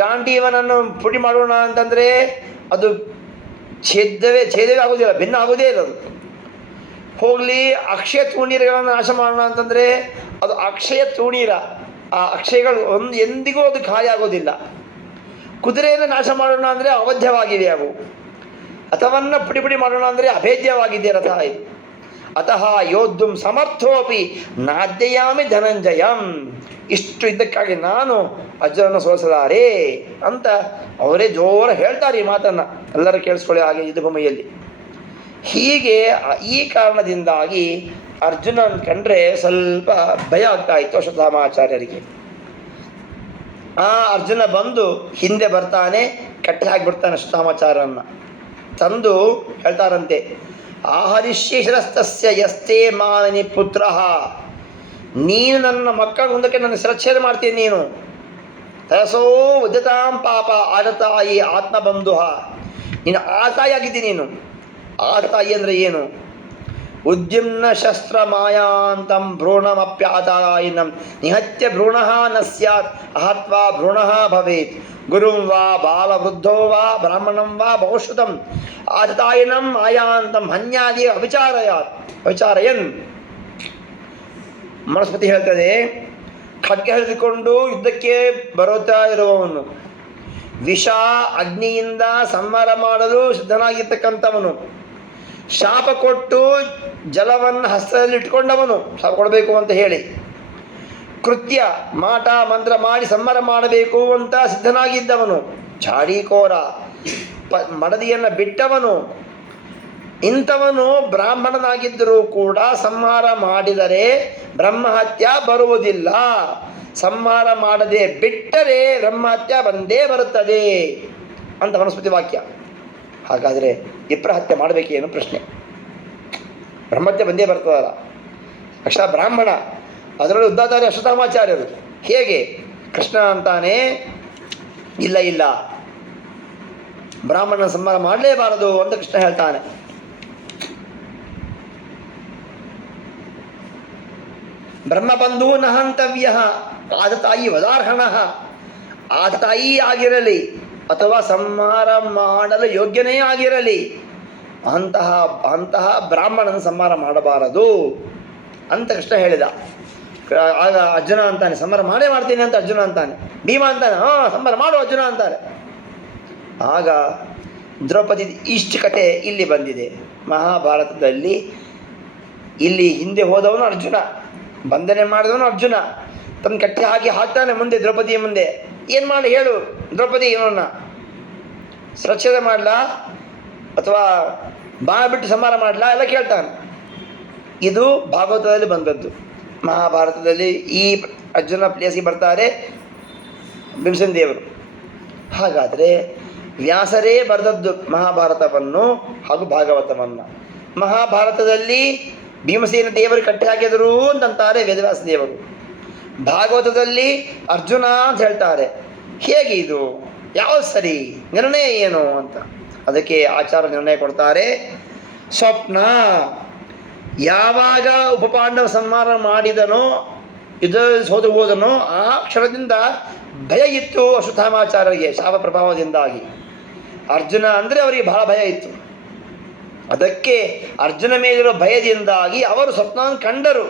ಗಾಂಡೀವನನ್ನು ಪುಡಿ ಮಾಡೋಣ ಅಂತಂದರೆ ಅದು ಛೇದವೇ ಆಗೋದಿಲ್ಲ, ಭಿನ್ನ ಆಗೋದೇ ಇಲ್ಲ ಅದು. ಹೋಗಲಿ ಅಕ್ಷಯ ತೂಣೀರಗಳನ್ನು ನಾಶ ಮಾಡೋಣ ಅಂತಂದರೆ ಅದು ಅಕ್ಷಯ ತೂಣೀರ, ಆ ಅಕ್ಷಯಗಳು ಎಂದಿಗೂ ಅದು ಖಾಲಿ ಆಗೋದಿಲ್ಲ. ಕುದುರೆಯನ್ನು ನಾಶ ಮಾಡೋಣ ಅಂದರೆ ಅವಧ್ಯವಾಗಿವೆ ಅವು. ಅಥವನ್ನು ಪುಡಿ ಮಾಡೋಣ ಅಂದರೆ ಅಭೇದ್ಯವಾಗಿದೆ ರಥ ಇದು. ಅತಃ ಯೋದ್ಧುಂ ಸಮರ್ಥೋಪಿ ನಾದ್ಯಯಾಮಿ ಧನಂಜಯಂ. ಇಷ್ಟು ಇದ್ದಕ್ಕಾಗಿ ನಾನು ಅರ್ಜುನನ್ನು ಸೋಲಿಸಲಾರೆ ಅಂತ ಅವರೇ ಜೋರ ಹೇಳ್ತಾರೆ ಈ ಮಾತನ್ನು. ಎಲ್ಲರೂ ಕೇಳಿಸ್ಕೊಳ್ಳಿ ಹಾಗೆ ಯುದ್ಧ ಭೂಮಿಯಲ್ಲಿ. ಹೀಗೆ ಈ ಕಾರಣದಿಂದಾಗಿ ಅರ್ಜುನನ ಕಂಡ್ರೆ ಸ್ವಲ್ಪ ಭಯ ಆಗ್ತಾ ಇತ್ತು ಅಶ್ವತ್ಥಾಮಾಚಾರ್ಯರಿಗೆ. ಆ ಅರ್ಜುನ ಬಂದು ಹಿಂದೆ ಬರ್ತಾನೆ, ಕಟ್ಟಿ ಹಾಕಿಬಿಡ್ತಾನೆ ಅಶ್ವತ್ಥಾಮಾಚಾರ್ಯರನ್ನು. ತಂದು ಹೇಳ್ತಾರಂತೆ, ಆಹರಿಷ್ಯ ಶಿರಸ್ತಸ್ಯ ಯಸ್ತೆ ಮಾನನಿ ಪುತ್ರ. ನೀನು ನನ್ನ ಮಕ್ಕಳ ಮುಂದಕ್ಕೆ ನನ್ನ ಶಿರಚ್ಛೇದ ಮಾಡ್ತೀನಿ. ನೀನು ತಯಸೋ ಉದ್ಯತಾಂ ಪಾಪ ಆಡತಾಯಿ ಆತ್ಮಬಂಧು. ನೀನು ಆತಾಯಿ ಆಗಿದ್ದೀನಿ. ನೀನು ಆತಾಯಿ ಅಂದರೆ ಏನು? ಉದ್ಯುಮ್ನ ಶಸ್ತ್ರ ಮಾಯಾಂತಂ ಭ್ರೂಣಮಪ್ಯಾತಾಯಿನಂ ನಿಹತ್ಯ ಭ್ರೂಣ ನ ಸ್ಯಾತ್ ಅಹತ್ವಾ ಭ್ರೂಣ ಭವೇತ್. ಗುರುಂ ವಾ ಬಾಲವೃದ್ಧೋ ವಾ ಬ್ರಾಹ್ಮಣಂ ವಾ ಬಹುಶ್ರುತಂ ಆತತಾಯಿನಂ ಮಾಯಾಂತಂ ಹನ್ಯಾದಿ ಅವಿಚಾರಯನ್. ಮನುಸ್ಮೃತಿ ಹೇಳ್ತದೆ, ಖಡ್ಗ ಹಿಡಿದುಕೊಂಡು ಯುದ್ಧಕ್ಕೆ ಬರುತ್ತಾ ಇರುವವನು, ವಿಷ ಅಗ್ನಿಯಿಂದ ಸಂಹಾರ ಮಾಡಲು ಸಿದ್ಧನಾಗಿರ್ತಕ್ಕಂಥವನು, ಶಾಪ ಕೊಟ್ಟು ಜಲವನ್ನು ಹಸ್ತದಲ್ಲಿ ಇಟ್ಕೊಂಡವನು, ಶಾಪ ಕೊಡಬೇಕು ಅಂತ ಹೇಳಿ, ಕೃತ್ಯ ಮಾಟ ಮಂತ್ರ ಮಾಡಿ ಸಂಹಾರ ಮಾಡಬೇಕು ಅಂತ ಸಿದ್ಧನಾಗಿದ್ದವನು, ಚಾಡಿಕೋರ, ಮಡದಿಯನ್ನು ಬಿಟ್ಟವನು. ಇಂಥವನು ಬ್ರಾಹ್ಮಣನಾಗಿದ್ದರೂ ಕೂಡ ಸಂಹಾರ ಮಾಡಿದರೆ ಬ್ರಹ್ಮಹತ್ಯ ಬರುವುದಿಲ್ಲ. ಸಂಹಾರ ಮಾಡದೆ ಬಿಟ್ಟರೆ ಬ್ರಹ್ಮಹತ್ಯ ಬಂದೇ ಬರುತ್ತದೆ ಅಂತ ಮನುಸ್ಮೃತಿ ವಾಕ್ಯ. ಹಾಗಾದರೆ ವಿಪ್ರಹತ್ಯೆ ಮಾಡಬೇಕೇನು ಪ್ರಶ್ನೆ. ಬ್ರಹ್ಮಹತ್ಯೆ ಬಂದೇ ಬರ್ತದಲ್ಲ. ಅಕ್ಷರ ಬ್ರಾಹ್ಮಣ, ಅದರಲ್ಲಿ ಉದ್ದಾಚಾರ್ಯ ಅಶ್ವತ್ಥಾಮಾಚಾರ್ಯರು ಹೇಗೆ ಕೃಷ್ಣ ಅಂತಾನೆ, ಇಲ್ಲ ಇಲ್ಲ ಬ್ರಾಹ್ಮಣನ ಸಂಹಾರ ಮಾಡಲೇಬಾರದು ಅಂತ ಕೃಷ್ಣ ಹೇಳ್ತಾನೆ. ಬ್ರಹ್ಮಬಂಧು ನಹಂತವ್ಯ, ಆದತಾಯಿ ವದಾರ್ಹಣ, ಆದತಾಯಿ ಆಗಿರಲಿ ಅಥವಾ ಸಂಹಾರ ಮಾಡಲು ಯೋಗ್ಯನೇ ಆಗಿರಲಿ, ಅಂತಹ ಬ್ರಾಹ್ಮಣನ ಸಂಹಾರ ಮಾಡಬಾರದು ಅಂತ ಕೃಷ್ಣ ಹೇಳಿದ. ಆಗ ಅರ್ಜುನ ಅಂತಾನೆ ಸಂಹಾರ ಮಾಡೇ ಮಾಡ್ತೀನಿ ಅಂತ ಅರ್ಜುನ ಅಂತಾನೆ. ಭೀಮ ಅಂತಾನೆ ಸಂಹಾರ ಮಾಡು ಅರ್ಜುನ ಅಂತಾರೆ. ಆಗ ದ್ರೌಪದಿ ಇಷ್ಟು ಕಥೆ ಇಲ್ಲಿ ಬಂದಿದೆ ಮಹಾಭಾರತದಲ್ಲಿ. ಇಲ್ಲಿ ಹಿಂದೆ ಹೋದವನು ಅರ್ಜುನ, ಬಂಧನೆ ಮಾಡಿದವನು ಅರ್ಜುನ, ತನ್ನ ಕಟ್ಟಿ ಹಾಕ್ತಾನೆ ಮುಂದೆ ದ್ರೌಪದಿಯ ಮುಂದೆ. ಏನು ಮಾಡಿ ಹೇಳು ದ್ರೌಪದಿ, ಇವನನ್ನ ಸುರಕ್ಷತೆ ಮಾಡಲಾ ಅಥವಾ ಬಾಣ ಬಿಟ್ಟು ಸಂಹಾರ ಮಾಡಲಾ ಎಲ್ಲ ಕೇಳ್ತಾನೆ. ಇದು ಭಾಗವತದಲ್ಲಿ ಬಂದದ್ದು. ಮಹಾಭಾರತದಲ್ಲಿ ಈ ಅರ್ಜುನ ಪ್ಲೇಸಿಗೆ ಬರ್ತಾರೆ ಭೀಮಸೇನ ದೇವರು. ಹಾಗಾದರೆ ವ್ಯಾಸರೇ ಬರೆದದ್ದು ಮಹಾಭಾರತವನ್ನು ಹಾಗೂ ಭಾಗವತವನ್ನು. ಮಹಾಭಾರತದಲ್ಲಿ ಭೀಮಸೇನ ದೇವರು ಕಟ್ಟಿ ಹಾಕಿದರು ಅಂತಂತಾರೆ ವೇದವ್ಯಾಸ ದೇವರು. ಭಾಗವತದಲ್ಲಿ ಅರ್ಜುನ ಅಂತ ಹೇಳ್ತಾರೆ. ಹೇಗೆ ಇದು, ಯಾವುದು ಸರಿ, ನಿರ್ಣಯ ಏನು ಅಂತ ಅದಕ್ಕೆ ಆಚಾರ್ಯ ನಿರ್ಣಯ ಕೊಡ್ತಾರೆ. ಸ್ವಪ್ನ, ಯಾವಾಗ ಉಪಪಾಂಡವ ಸಂಹಾರ ಮಾಡಿದನೋ, ಇದು ಸೋತು ಹೋದನೋ ಆ ಕ್ಷಣದಿಂದ ಭಯ ಇತ್ತು ಅಶ್ವತ್ಥಾಮಾಚಾರ್ಯರಿಗೆ ಶಾಪ ಪ್ರಭಾವದಿಂದಾಗಿ. ಅರ್ಜುನ ಅಂದರೆ ಅವರಿಗೆ ಬಹಳ ಭಯ ಇತ್ತು. ಅದಕ್ಕೆ ಅರ್ಜುನ ಮೇಲಿರೋ ಭಯದಿಂದಾಗಿ ಅವರು ಸ್ವಪ್ನ ಕಂಡರು.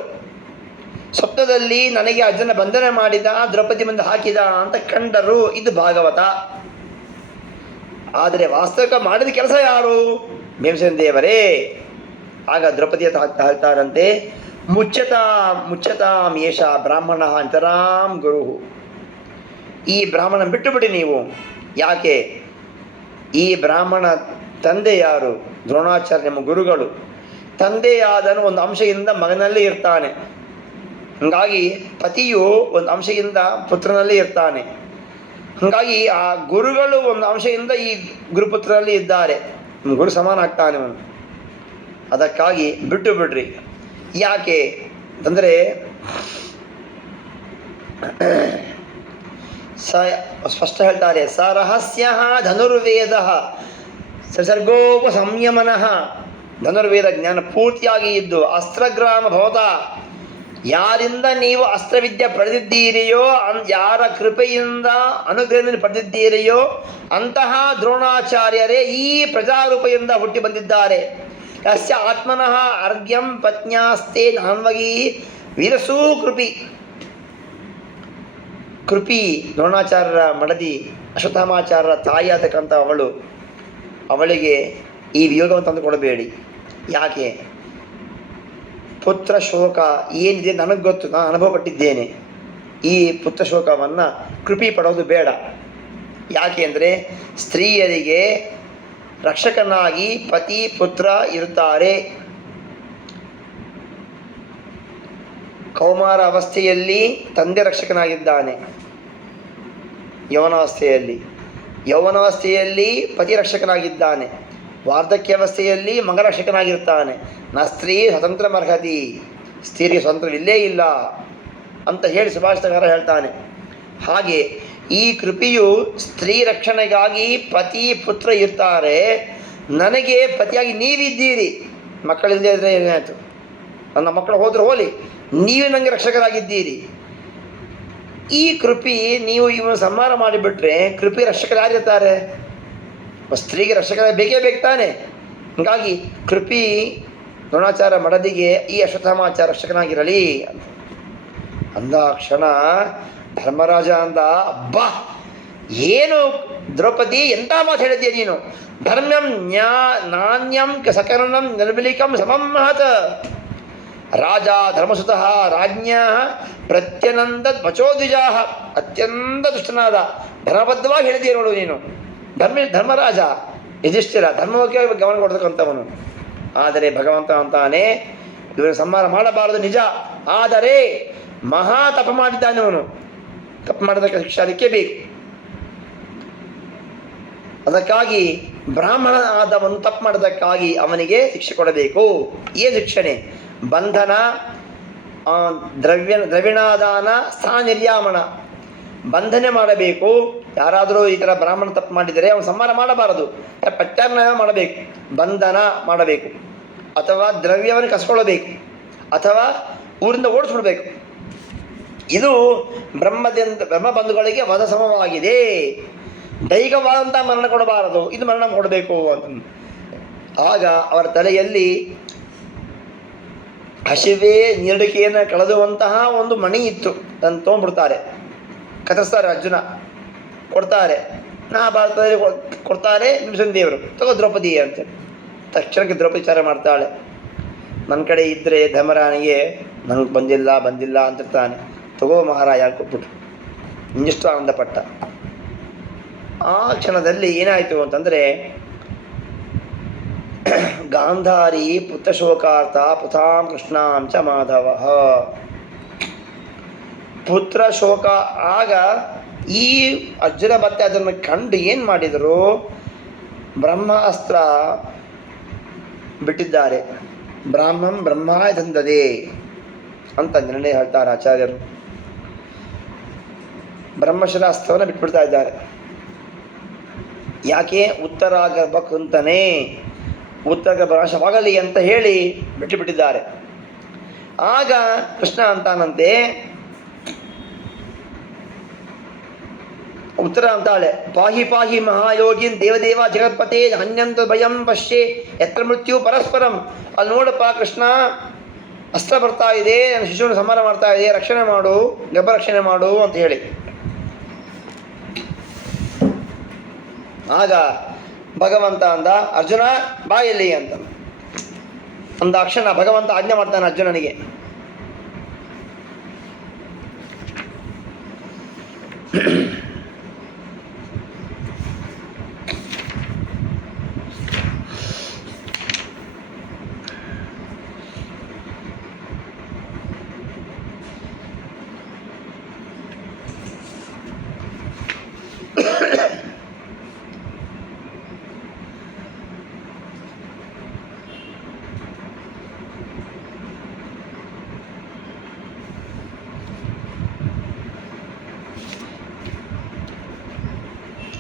ಸ್ವಪ್ನದಲ್ಲಿ ನನಗೆ ಅರ್ಜುನ ಬಂಧನ ಮಾಡಿದ, ದ್ರೌಪದಿ ಮುಂದೆ ಹಾಕಿದ ಅಂತ ಕಂಡರು. ಇದು ಭಾಗವತ. ಆದರೆ ವಾಸ್ತವಿಕ ಮಾಡಿದ ಕೆಲಸ ಯಾರು? ಭೀಮಸೇನ ದೇವರೇ. ಆಗ ದ್ರೌಪದಿ ಹೇಳ್ತಾರಂತೆ, ಮುಚ್ಚತಾಂ ಏಷ ಬ್ರಾಹ್ಮಣ ಅಂತರಾಂ ಗುರು. ಈ ಬ್ರಾಹ್ಮಣ ಬಿಟ್ಟು ಬಿಡಿ ನೀವು. ಯಾಕೆ? ಈ ಬ್ರಾಹ್ಮಣ ತಂದೆ ಯಾರು? ದ್ರೋಣಾಚಾರ್ಯ, ನಿಮ್ಮ ಗುರುಗಳು. ತಂದೆಯಾದನು ಒಂದು ಅಂಶದಿಂದ ಮಗನಲ್ಲಿ ಇರ್ತಾನೆ. ಹಾಗಾಗಿ ಪತಿಯು ಒಂದು ಅಂಶದಿಂದ ಪುತ್ರನಲ್ಲಿ ಇರ್ತಾನೆ. ಹಾಗಾಗಿ ಆ ಗುರುಗಳು ಒಂದು ಅಂಶದಿಂದ ಈ ಗುರುಪುತ್ರರಲ್ಲಿ ಇದ್ದಾರೆ. ಗುರು ಸಮಾನ ಆಗ್ತಾನೆ ಅವನು. ಅದಕ್ಕಾಗಿ ಬಿಟ್ಟು ಬಿಡ್ರಿ. ಯಾಕೆ ಅಂತಂದರೆ ಸ್ಪಷ್ಟ ಹೇಳ್ತಾರೆ, ಸ ರಹಸ್ಯ ಧನುರ್ವೇದ ಸಸರ್ಗೋಪಸಂಯಮನಃ. ಧನುರ್ವೇದ ಜ್ಞಾನ ಪೂರ್ತಿಯಾಗಿ ಇದ್ದು ಅಸ್ತ್ರಗ್ರಾಮ ಭವತ, ಯಾರಿಂದ ನೀವು ಅಸ್ತ್ರವಿದ್ಯೆ ಪಡೆದಿದ್ದೀರಿಯೋ, ಯಾರ ಕೃಪೆಯಿಂದ ಅನುಗ್ರಹದಿಂದ ಪಡೆದಿದ್ದೀರಿಯೋ ಅಂತಹ ದ್ರೋಣಾಚಾರ್ಯರೇ ಈ ಪ್ರಜಾರೂಪದಿಂದ ಹುಟ್ಟಿ ಬಂದಿದ್ದಾರೆ. ಯಸ್ಯ ಆತ್ಮನಃ ಅರ್ಘ್ಯಂ ಪತ್ನ್ಯಾಸ್ತೆ ನಾನ್ವಗಿ ವೀರಸೂ ಕೃಪಿ. ಕೃಪಿ ದ್ರೋಣಾಚಾರ್ಯರ ಮಡದಿ, ಅಶ್ವತ್ಥಾಮಾಚಾರ್ಯರ ತಾಯಿ ಆತಕ್ಕಂಥ ಅವಳಿಗೆ ಈ ವಿಯೋಗವನ್ನು ತಂದುಕೊಡಬೇಡಿ. ಯಾಕೆ? ಪುತ್ರ ಶೋಕ ಏನಿದೆ ನನಗೆ ಗೊತ್ತು, ನಾನು ಅನುಭವಪಟ್ಟಿದ್ದೇನೆ. ಈ ಪುತ್ರ ಶೋಕವನ್ನು ಕೃಪಿ ಪಡೋದು ಬೇಡ. ಯಾಕೆ ಅಂದರೆ ಸ್ತ್ರೀಯರಿಗೆ ರಕ್ಷಕನಾಗಿ ಪತಿ ಪುತ್ರ ಇರುತ್ತಾರೆ. ಕೌಮಾರ ಅವಸ್ಥೆಯಲ್ಲಿ ತಂದೆ ರಕ್ಷಕನಾಗಿದ್ದಾನೆ, ಯೌವನಾವಸ್ಥೆಯಲ್ಲಿ ಪತಿ ರಕ್ಷಕನಾಗಿದ್ದಾನೆ, ವಾರ್ಧಕ್ಯಾವಸ್ಥೆಯಲ್ಲಿ ಮಗ ರಕ್ಷಕನಾಗಿರ್ತಾನೆ. ನ ಸ್ತ್ರೀ ಸ್ವತಂತ್ರ ಮರ್ಹತಿ, ಸ್ತ್ರೀಗೆ ಸ್ವತಂತ್ರವಿಲ್ಲೇ ಇಲ್ಲ ಅಂತ ಹೇಳಿ ಸುಭಾಷಿತಗಾರ ಹೇಳ್ತಾನೆ. ಹಾಗೆ ಈ ಕೃಪೆಯು ಸ್ತ್ರೀ ರಕ್ಷಣೆಗಾಗಿ ಪತಿ ಪುತ್ರ ಇರ್ತಾರೆ. ನನಗೆ ಪತಿಯಾಗಿ ನೀವಿದ್ದೀರಿ. ಮಕ್ಕಳಿಲ್ಲದೆ ಇದ್ದರೆ ಏನಾಯಿತು? ನನ್ನ ಮಕ್ಕಳು ಹೋದ್ರೆ ಹೋಲಿ, ನೀವೇ ನನಗೆ ರಕ್ಷಕರಾಗಿದ್ದೀರಿ. ಈ ಕೃಪಿ ನೀವು ಇವನು ಸಂಹಾರ ಮಾಡಿಬಿಟ್ರೆ ಕೃಪಿ ರಕ್ಷಕರು ಯಾರಿರ್ತಾರೆ? ಸ್ತ್ರೀಗೆ ರಕ್ಷಕರ ಬೇಕೇ ಬೇಕು ತಾನೆ. ಹೀಗಾಗಿ ಕೃಪಿ ದ್ರೋಣಾಚಾರ್ಯ ಮಡದಿಗೆ ಈ ಅಶ್ವತ್ಥಾಮಾಚಾರ್ಯ ರಕ್ಷಕನಾಗಿರಲಿ ಅಂತ ಅಂದ ಕ್ಷಣ ಧರ್ಮರಾಜ ಅಂದ, ಅಬ್ಬಾ ಏನು ದ್ರೌಪದಿ, ಎಂಥ ಮಾತು ಹೇಳಿದ್ದೆ ನೀನು. ಧರ್ಮ್ಯಂ ನಾಣ್ಯಂ ಸಕರ್ಣಂ ನಿರ್ಮಲಿಕಂ ಸಮಂ ಮಹತ್. ರಾಜ ಧರ್ಮಸುತಃ ರಾಜ್ಞಾ ಪ್ರತ್ಯನಂದ ವಚೋದ್ವಿಜಾ. ಅತ್ಯಂತ ದುಷ್ಟನಾದ, ಧರ್ಮಬದ್ಧವಾಗಿ ಹೇಳಿದೀಯ ನೋಡು ನೀನು. ಧರ್ಮರಾಜ ಯುಧಿಷ್ಠಿರ ಧರ್ಮಕ್ಕೆ ಗಮನ ಕೊಡ್ತಕ್ಕಂಥವನು. ಆದರೆ ಭಗವಂತ ಅಂತಾನೆ, ಇವನು ಸಂಹಾರ ಮಾಡಬಾರದು ನಿಜ, ಆದರೆ ಮಹಾ ತಪ ಮಾಡಿದ್ದಾನೆ ಅವನು. ತಪ್ಪು ಮಾಡೋದಕ್ಕೆ ಶಿಕ್ಷೆ ಅದಕ್ಕೆ ಬೇಕು. ಅದಕ್ಕಾಗಿ ಬ್ರಾಹ್ಮಣ ಆದವನು ತಪ್ಪು ಮಾಡೋದಕ್ಕಾಗಿ ಅವನಿಗೆ ಶಿಕ್ಷೆ ಕೊಡಬೇಕು. ಏ ಶಿಕ್ಷಣೆ? ಬಂಧನ, ದ್ರವಿಣಾದಾನ, ಸ್ಥಾನ ನಿರ್ಯಾಮನ. ಬಂಧನೆ ಮಾಡಬೇಕು. ಯಾರಾದರೂ ಈ ಥರ ಬ್ರಾಹ್ಮಣ ತಪ್ಪು ಮಾಡಿದರೆ ಅವನು ಸಂಹಾರ ಮಾಡಬಾರದು, ಪ್ರತ್ಯಾಮ್ನಾಯ ಮಾಡಬೇಕು, ಬಂಧನ ಮಾಡಬೇಕು, ಅಥವಾ ದ್ರವ್ಯವನ್ನು ಕಸ್ಕೊಳ್ಳಬೇಕು, ಅಥವಾ ಊರಿಂದ ಓಡಿಸ್ಬಿಡ್ಬೇಕು. ಇದು ಬ್ರಹ್ಮಬಂಧುಗಳಿಗೆ ವಧ ಸಮವಾಗಿದೆ. ದೈಹಿಕವಾದಂಥ ಮರಣ ಕೊಡಬಾರದು, ಇದು ಮರಣ ಕೊಡಬೇಕು ಅಂತ. ಆಗ ಅವರ ತಲೆಯಲ್ಲಿ ಹಸಿವೆ ನೀರಡಿಕೆಯನ್ನು ಕಳೆದುವಂತಹ ಒಂದು ಮಣಿ ಇತ್ತು. ಅದನ್ನು ತೊಗೊಂಡ್ಬಿಡ್ತಾರೆ, ಕತ್ತರಿಸ್ತಾರೆ. ಅರ್ಜುನ ಕೊಡ್ತಾರೆ, ಮಹಾಭಾರತದಲ್ಲಿ ಕೊಡ್ತಾರೆ. ನೃಸಿಂಹ ದೇವರು ತಗೋ ದ್ರೌಪದಿ ಅಂತೇಳಿ. ತಕ್ಷಣಕ್ಕೆ ದ್ರೌಪದಿ ವಿಚಾರ ಮಾಡ್ತಾಳೆ, ನನ್ನ ಕಡೆ ಇದ್ದರೆ ಧರ್ಮರಾಣಿಗೆ ನನಗೆ ಬಂದಿಲ್ಲ ಅಂತಿರ್ತಾನೆ. ತಗೋ ಮಹಾರಾಯ ಕೊಟ್ಬಿಟ್ರು. ಇನ್ನಿಷ್ಟು ಆನಂದಪಟ್ಟ. ಆ ಕ್ಷಣದಲ್ಲಿ ಏನಾಯಿತು ಅಂತಂದರೆ, ಗಾಂಧಾರಿ ಪುತ್ರಶೋಕಾರ್ಥ ಪುತಾಂ ಕೃಷ್ಣಾಂ ಚ ಮಾಧವ. ಪುತ್ರ ಶೋಕ. ಆಗ ಈ ಅರ್ಜುನ ಮತ್ತೆ ಅದನ್ನು ಕಂಡು ಏನು ಮಾಡಿದರು? ಬ್ರಹ್ಮಾಸ್ತ್ರ ಬಿಟ್ಟಿದ್ದಾರೆ. ಬ್ರಾಹ್ಮಂ ಬ್ರಹ್ಮಾಯ ದಂದದೆ ಅಂತ ನಿರ್ಣಯ ಹೇಳ್ತಾರೆ ಆಚಾರ್ಯರು. ಬ್ರಹ್ಮಶಿಲಾಸ್ತ್ರವನ್ನು ಬಿಟ್ಬಿಡ್ತಾ ಇದ್ದಾರೆ. ಯಾಕೆ? ಉತ್ತರಾಗರ್ಭ ಕುಂತನೆ, ಉತ್ತರಗರ್ಭ ನಾಶವಾಗಲಿ ಅಂತ ಹೇಳಿ ಬಿಟ್ಟಿದ್ದಾರೆ. ಆಗ ಕೃಷ್ಣ ಅಂತಾನಂತೆ, ಉತ್ತರ ಅಂತಾಳೆ, ಪಾಹಿ ಪಾಹಿ ಮಹಾಯೋಗಿನ್ ದೇವದೇವ ಜಗತ್ಪತೆ ಹನ್ಯಂತ ಭಯಂ ಪಶ್ಯೆ ಎತ್ರ ಮೃತ್ಯು ಪರಸ್ಪರಂ. ಅಲ್ಲಿ ನೋಡಪ್ಪ ಕೃಷ್ಣ, ಅಸ್ತ್ರ ಬರ್ತಾ ಇದೆ, ನನ್ನ ಶಿಶುವನ್ನು ಸಂಹಾರ ಮಾಡ್ತಾ ಇದೆ, ರಕ್ಷಣೆ ಮಾಡು, ಗರ್ಭ ರಕ್ಷಣೆ ಮಾಡು ಅಂತ ಹೇಳಿ. ಆಗ ಭಗವಂತ ಅಂದ, ಅರ್ಜುನ ಬಾ ಇಲ್ಲಿ ಅಂತ. ಅಂದಾಕ್ಷಣ ಭಗವಂತ ಆಜ್ಞೆ ಮಾಡ್ತಾನೆ ಅರ್ಜುನನಿಗೆ.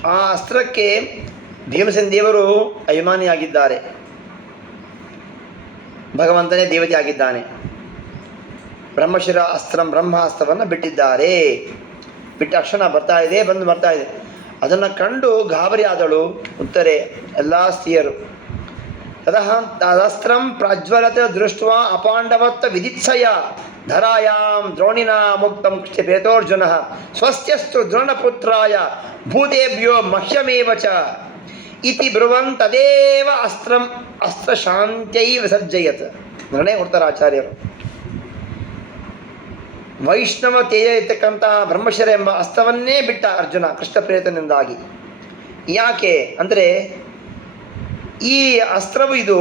ಆ ಅಸ್ತ್ರಕ್ಕೆ ಭೀಮಸೇನ ದೇವರು ಅಭಿಮಾನಿಯಾಗಿದ್ದಾರೆ. ಭಗವಂತನೇ ದೇವತೆ ಆಗಿದ್ದಾನೆ. ಬ್ರಹ್ಮಶಿರ ಅಸ್ತ್ರಂ ಬ್ರಹ್ಮಾಸ್ತ್ರವನ್ನು ಬಿಟ್ಟಿದ್ದಾರೆ. ಬಿಟ್ಟ ಅಕ್ಷಣ ಬರ್ತಾ ಇದೆ. ಅದನ್ನು ಕಂಡು ಗಾಬರಿ ಆದಳು ಉತ್ತರೆ, ಎಲ್ಲ ಸ್ತ್ರೀಯರು. ತದಸ್ತ್ರಂ ಪ್ರಜ್ವಲತೆ ದೃಷ್ಟ ಅಪಾಂಡವತ್ವ ವಿದಿತ್ಸಯ ಧರಾಯಾಂ ದ್ರೋಣಿನಾ ಮುಕ್ತಂ ಕ್ಷಿಪೇತೋರ್ಜುನ ಸ್ವಸ್ತ್ಯಸ್ತು ದ್ರೋಣಪುತ್ರಾಯ ಭೂತೇಭ್ಯೋ ಮಹ್ಯಮೇವ ಚ ಇತಿ ಬ್ರುವನ್ ತದೇವ ಅಸ್ತ್ರ ಶಾಂತ್ಯೈ ವಿಸರ್ಜಯತ್. ನಿರ್ಣಯ ಕೊಡ್ತಾರೆ ಆಚಾರ್ಯರು. ವೈಷ್ಣವ ತೇಜ ಇರ್ತಕ್ಕಂತಹ ಬ್ರಹ್ಮಶಿರ ಎಂಬ ಅಸ್ತ್ರವನ್ನೇ ಬಿಟ್ಟ ಅರ್ಜುನ ಕೃಷ್ಣ ಪ್ರೇತನಿಂದಾಗಿ. ಯಾಕೆ ಅಂದರೆ, ಈ ಅಸ್ತ್ರವು ಇದು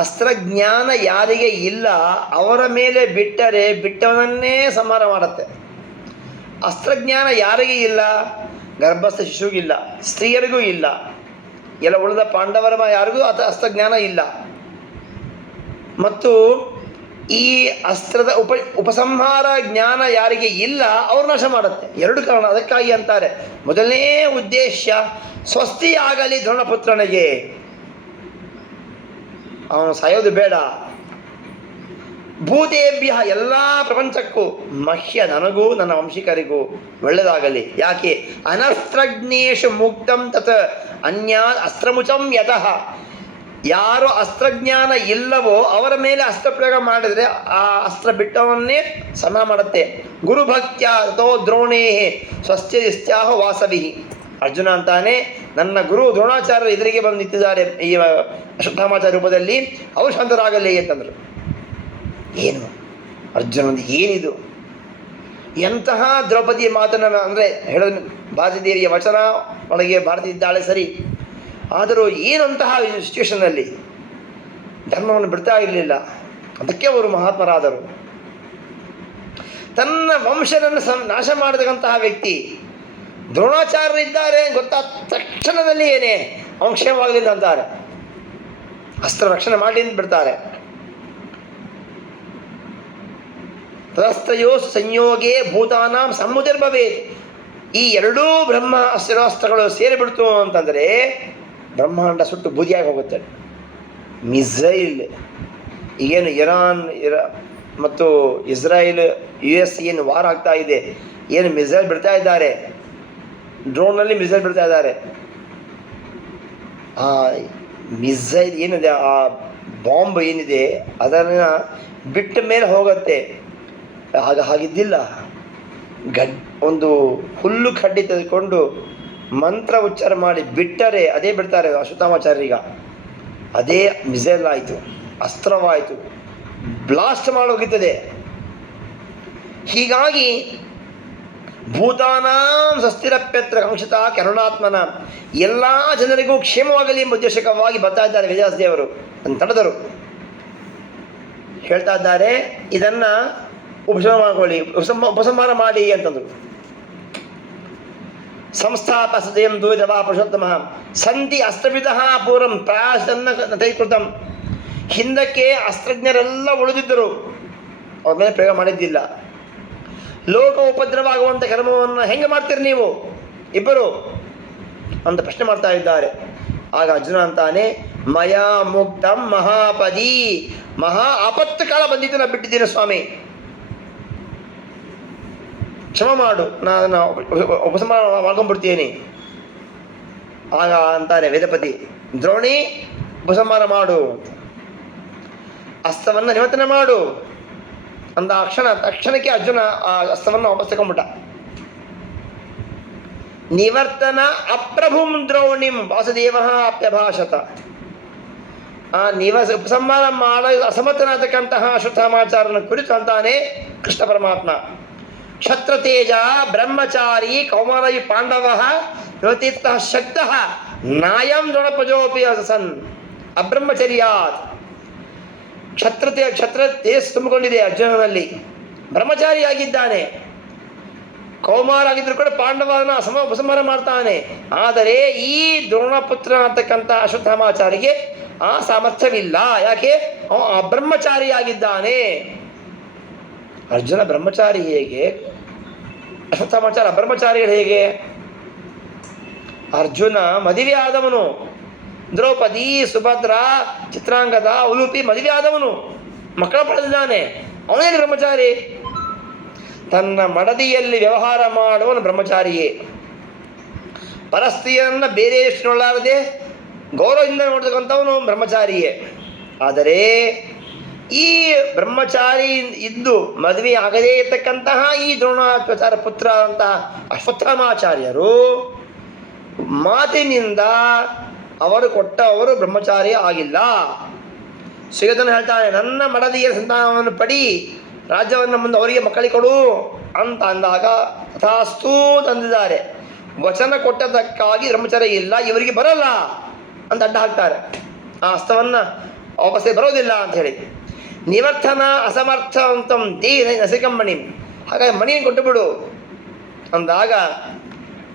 ಅಸ್ತ್ರಜ್ಞಾನ ಯಾರಿಗೆ ಇಲ್ಲ ಅವರ ಮೇಲೆ ಬಿಟ್ಟರೆ ಬಿಟ್ಟವನನ್ನೇ ಸಂಹಾರ ಮಾಡುತ್ತೆ. ಅಸ್ತ್ರಜ್ಞಾನ ಯಾರಿಗೆ ಇಲ್ಲ? ಗರ್ಭಸ್ಥ ಶಿಶುವಿಗಿಲ್ಲ, ಸ್ತ್ರೀಯರಿಗೂ ಇಲ್ಲ, ಎಲ್ಲ ಉಳಿದ ಪಾಂಡವರ ಯಾರಿಗೂ ಅಸ್ತ್ರಜ್ಞಾನ ಇಲ್ಲ. ಮತ್ತು ಈ ಅಸ್ತ್ರದ ಉಪಸಂಹಾರ ಜ್ಞಾನ ಯಾರಿಗೆ ಇಲ್ಲ ಅವ್ರು ನಾಶ ಮಾಡುತ್ತೆ. ಎರಡು ಕಾರಣ. ಅದಕ್ಕಾಗಿ ಅಂತಾರೆ, ಮೊದಲನೇ ಉದ್ದೇಶ ಸ್ವಸ್ತಿಯಾಗಲಿ ದ್ರೋಣಪುತ್ರನಿಗೆ, ಅವನು ಸಾಯೋದು ಬೇಡ. ಭೂತೇಭ್ಯ ಎಲ್ಲ ಪ್ರಪಂಚಕ್ಕೂ, ಮಹ್ಯ ನನಗೂ ನನ್ನ ವಂಶಿಕರಿಗೂ ಒಳ್ಳೆಯದಾಗಲಿ. ಯಾಕೆ? ಅನಸ್ತ್ರಜ್ಞೇಶು ಮುಕ್ತಂ ತತ್ ಅನ್ಯಾ ಅಸ್ತ್ರಮುಚಂ ಯತಃ. ಯಾರು ಅಸ್ತ್ರಜ್ಞಾನ ಇಲ್ಲವೋ ಅವರ ಮೇಲೆ ಅಸ್ತ್ರ ಪ್ರಯೋಗ ಮಾಡಿದರೆ ಆ ಅಸ್ತ್ರ ಬಿಟ್ಟವನ್ನೇ ಸಮ ಮಾಡುತ್ತೆ. ಗುರುಭಕ್ತ್ಯ ತೋ ದ್ರೋಣೇ ಸ್ವಸ್ತ್ಯಸ್ತ್ಯಾಹ ವಾಸವಿ. ಅರ್ಜುನ ಅಂತಾನೆ, ನನ್ನ ಗುರು ದ್ರೋಣಾಚಾರ್ಯರು ಎದುರಿಗೆ ಬಂದು ನಿಂತಿದ್ದಾರೆ ಈ ಅಶ್ವತ್ಥಾಮಾಚಾರ್ಯ ರೂಪದಲ್ಲಿ, ಅವರು ಶಾಂತರಾಗಲಿ ಅಂತಂದರು. ಏನು ಅರ್ಜುನಂದು ಏನಿದು, ಎಂತಹ ದ್ರೌಪದಿಯ ಮಾತನ್ನು ಅಂದರೆ ಹೇಳೋದು, ಭಾರತೀದೇವಿಯ ವಚನ ಒಳಗೆ ಭಾರತಿ ಇದ್ದಾಳೆ ಸರಿ, ಆದರೂ ಏನಂತಹ ಸಿಚುವೇಷನ್ನಲ್ಲಿ ಧರ್ಮವನ್ನು ಬಿಡ್ತಾ ಇರಲಿಲ್ಲ. ಅದಕ್ಕೆ ಅವರು ಮಹಾತ್ಮರಾದರು. ತನ್ನ ವಂಶವನ್ನು ನಾಶ ಮಾಡತಕ್ಕಂತಹ ವ್ಯಕ್ತಿ ದ್ರೋಣಾಚಾರ್ಯರಿದ್ದಾರೆ ಗೊತ್ತಾದ ತಕ್ಷಣದಲ್ಲಿ ಏನೇ ಅವನು ಕ್ಷೇಮವಾಗಲಿಲ್ಲ ಅಂತಾರೆ, ಅಸ್ತ್ರ ರಕ್ಷಣೆ ಮಾಡಿ ಬಿಡ್ತಾರೆ. ತದಸ್ತ್ರಯೋ ಸಂಯೋಗೇ ಭೂತಾನಾಂ ಸಮುದಿರ್ಭವೇತ್. ಈ ಎರಡೂ ಬ್ರಹ್ಮ ಅಸ್ತ್ರಾಸ್ತ್ರಗಳು ಸೇರಿಬಿಡ್ತು ಅಂತಂದರೆ ಬ್ರಹ್ಮಾಂಡ ಸುಟ್ಟು ಬೂದಿಯಾಗಿ ಹೋಗುತ್ತೆ. ಮಿಸೈಲ್ ಈಗೇನು ಇರಾನ್ ಮತ್ತು ಇಸ್ರಾಯೇಲ್ US ಏನು ವಾರ್ ಆಗ್ತಾ ಇದೆ, ಏನು ಮಿಸೈಲ್ ಬಿಡ್ತಾ ಇದ್ದಾರೆ, ಡ್ರೋನಲ್ಲಿ ಮಿಸೈಲ್ ಬಿಡ್ತಾ ಇದ್ದಾರೆ. ಆ ಮಿಸೈಲ್ ಏನಿದೆ, ಆ ಬಾಂಬ್ ಏನಿದೆ ಅದನ್ನು ಬಿಟ್ಟ ಮೇಲೆ ಹೋಗುತ್ತೆ. ಹಾಗಿದ್ದಿಲ್ಲ, ಒಂದು ಹುಲ್ಲು ಕಡ್ಡಿ ತೆಗೆದುಕೊಂಡು ಮಂತ್ರ ಉಚ್ಚಾರ ಮಾಡಿ ಬಿಟ್ಟರೆ ಅದೇ ಬಿಡ್ತಾರೆ ಅಶ್ವತ್ಥಾಮಾಚಾರ್ಯರೀಗ. ಅದೇ ಮಿಸೈಲ್ ಆಯಿತು, ಅಸ್ತ್ರವಾಯಿತು, ಬ್ಲಾಸ್ಟ್ ಮಾಡೋಗಿತ್ತದೆ. ಹೀಗಾಗಿ ಭೂತಾನಾಂ ಸ್ವಸ್ತಿರಪ್ಯತ್ರ ಕಾಂಕ್ಷಿತ ಕರುಣಾತ್ಮನ, ಎಲ್ಲ ಜನರಿಗೂ ಕ್ಷೇಮವಾಗಲಿ ಎಂಬ ಉದ್ದೇಶಕವಾಗಿ ಬರ್ತಾ ಇದ್ದಾರೆ ವೇದವ್ಯಾಸದೇವರು. ಅಂತ ತಡೆದರು, ಹೇಳ್ತಾ ಇದ್ದಾರೆ ಇದನ್ನು ಉಪಶಮನ ಮಾಡ್ಕೊಳ್ಳಿ, ಉಪಸಂಹಾರ ಮಾಡಿ ಅಂತಂದರು. ಸಂಸ್ಥಾಪಸದಯಂ ದೂರವಾ ಪುರುಷೋತ್ತಮ ಸಂತಿ ಅಸ್ತ್ರವಿಧಃ ಪೂರ್ವಂ ಪ್ರಾಯಶನ್ನ ತೈಕೃತಂ. ಹಿಂದಕ್ಕೆ ಅಸ್ತ್ರಜ್ಞರೆಲ್ಲ ಉಳಿದಿದ್ದರು, ಅವ್ರ ಮೇಲೆ ಪ್ರಯೋಗ ಮಾಡಿದ್ದಿಲ್ಲ. ಲೋಕ ಉಪದ್ರವಾಗುವಂಥ ಕರ್ಮವನ್ನು ಹೆಂಗೆ ಮಾಡ್ತೀರಿ ನೀವು ಇಬ್ಬರು ಅಂತ ಪ್ರಶ್ನೆ ಮಾಡ್ತಾ ಇದ್ದಾರೆ. ಆಗ ಅರ್ಜುನ ಅಂತಾನೆ, ಮಯಾ ಮುಕ್ತಂ ಮಹಾಪದಿ, ಮಹಾ ಆಪತ್ತು ಕಾಲ ಬಂದಿದ್ದು ನಾನು ಬಿಟ್ಟಿದ್ದೀನಿ ಸ್ವಾಮಿ, ಕ್ಷಮ ಮಾಡು, ನಾನು ಉಪಸಂಹಾರ ಮಾಡ್ಕೊಂಡ್ಬಿಡ್ತೀನಿ. ಆಗ ಅಂತಾರೆ ವೇದಪತಿ, ದ್ರೋಣಿ ಉಪಸಂಹಾರ ಮಾಡು, ಅಸ್ತ್ರವನ್ನು ನಿವರ್ತನೆ ಮಾಡು ಅಂದ ತಕ್ಷಣಕ್ಕೆ ಅರ್ಜುನ ಆ ಅಸ್ತ್ರವನ್ನು ವಾಪಸ್ ತಗೊಂಡ್ಬಿಟ್ಟ. ನಿವರ್ತನ ಅಪ್ರಭುಂ ದ್ರೋಣಿಂ ವಾಸುದೇವ ಅಪ್ಯಭಾಷತ. ಆ ಉಪಸಂಹಾರ ಮಾಡಲು ಅಸಮರ್ಥನಾಗತಕ್ಕಂತಹ ಅಶ್ವತ್ಥಾಮಾಚಾರ್ಯನ ಕುರಿತು ಅಂತಾನೆ ಕೃಷ್ಣ ಪರಮಾತ್ಮ, ಕ್ಷತ್ರತೇಜ ಬ್ರಹ್ಮಚಾರಿ ಕೌಮಾರವಿ ಪಾಂಡವ ಯುವತೀರ್ಥ ಶಕ್ತ ನಾಯಂ ದ್ರೋಣಪಜೋಪಿ ಸನ್ ಅಬ್ರಹ್ಮಚರ್ಯಾತ್. ಕ್ಷತ್ರ ತೇಜಸ್ ತುಂಬಿಕೊಂಡಿದೆ ಅರ್ಜುನನಲ್ಲಿ, ಬ್ರಹ್ಮಚಾರಿಯಾಗಿದ್ದಾನೆ, ಕೌಮಾರ ಆಗಿದ್ರು ಕೂಡ ಪಾಂಡವನ ಉಪಸಂಹಾರ ಮಾಡ್ತಾನೆ. ಆದರೆ ಈ ದ್ರೋಣಪುತ್ರ ಅಂತಕ್ಕಂಥ ಅಶ್ವತ್ಥಾಮಾಚಾರಿಗೆ ಆ ಸಾಮರ್ಥ್ಯವಿಲ್ಲ. ಯಾಕೆ? ಅವ ಅಬ್ರಹ್ಮಚಾರಿಯಾಗಿದ್ದಾನೆ. ಅರ್ಜುನ ಬ್ರಹ್ಮಚಾರಿ ಹೇಗೆ, ಅಶ್ವತ್ಥಾಮಾಚಾರ ಅಬ್ರಹ್ಮಚಾರಿಗಳು ಹೇಗೆ? ಅರ್ಜುನ ಮದುವೆ ಆದವನು, ದ್ರೌಪದಿ, ಸುಭದ್ರ, ಚಿತ್ರಾಂಗದ, ಉಲುಪಿ ಮದುವೆ ಆದವನು, ಮಕ್ಕಳ ಪಡೆದಿದ್ದಾನೆ, ಅವನೇನು ಬ್ರಹ್ಮಚಾರಿ? ತನ್ನ ಮಡದಿಯಲ್ಲಿ ವ್ಯವಹಾರ ಮಾಡುವನು ಬ್ರಹ್ಮಚಾರಿಯೇ. ಪರಸ್ತ್ರೀಯರನ್ನು ಬೇರೆ ಎಷ್ಟು ನೋಡಲಾರದೆ ಗೌರವದಿಂದ ನೋಡ್ತಕ್ಕಂಥವನು ಬ್ರಹ್ಮಚಾರಿಯೇ. ಆದರೆ ಈ ಬ್ರಹ್ಮಚಾರಿ ಇದ್ದು ಮದುವೆ ಆಗದೇ ಇರತಕ್ಕಂತಹ ಈ ದ್ರೋಣಾಚಾರ್ಯ ಪುತ್ರ ಅಂತಹ ಅಶ್ವತ್ಥಾಮಾಚಾರ್ಯರು ಮಾತಿನಿಂದ ಅವರು ಕೊಟ್ಟವರು ಬ್ರಹ್ಮಚಾರಿ ಆಗಿಲ್ಲ. ಸುಯೋಧನ ಹೇಳ್ತಾನೆ, ನನ್ನ ಮಡದಿಯ ಸಂತಾನವನ್ನು ಪಡಿ, ರಾಜ್ಯವನ್ನು ಮುಂದೆ ಅವರಿಗೆ ಮಕ್ಕಳಿಗೆ ಕೊಡು ಅಂತ ಅಂದಾಗ ತಥಾಸ್ತೂ ತಂದಿದ್ದಾರೆ. ವಚನ ಕೊಟ್ಟದಕ್ಕಾಗಿ ಬ್ರಹ್ಮಚಾರಿ ಇಲ್ಲ, ಇವರಿಗೆ ಬರಲ್ಲ ಅಂತ ಅಡ್ಡ ಹಾಕ್ತಾರೆ. ಆ ಅಸ್ತವನ್ನು ವಾಪಸ್ಸೇ ಬರೋದಿಲ್ಲ ಅಂತ ಹೇಳಿ. ನಿವರ್ತನ ಅಸಮರ್ಥ ಅಂತಂ ದೇಹ ನಸಿಕಮ್ಮಣಿ, ಹಾಗಾಗಿ ಮಣಿಯನ್ನು ಕೊಟ್ಟು ಬಿಡು ಅಂದಾಗ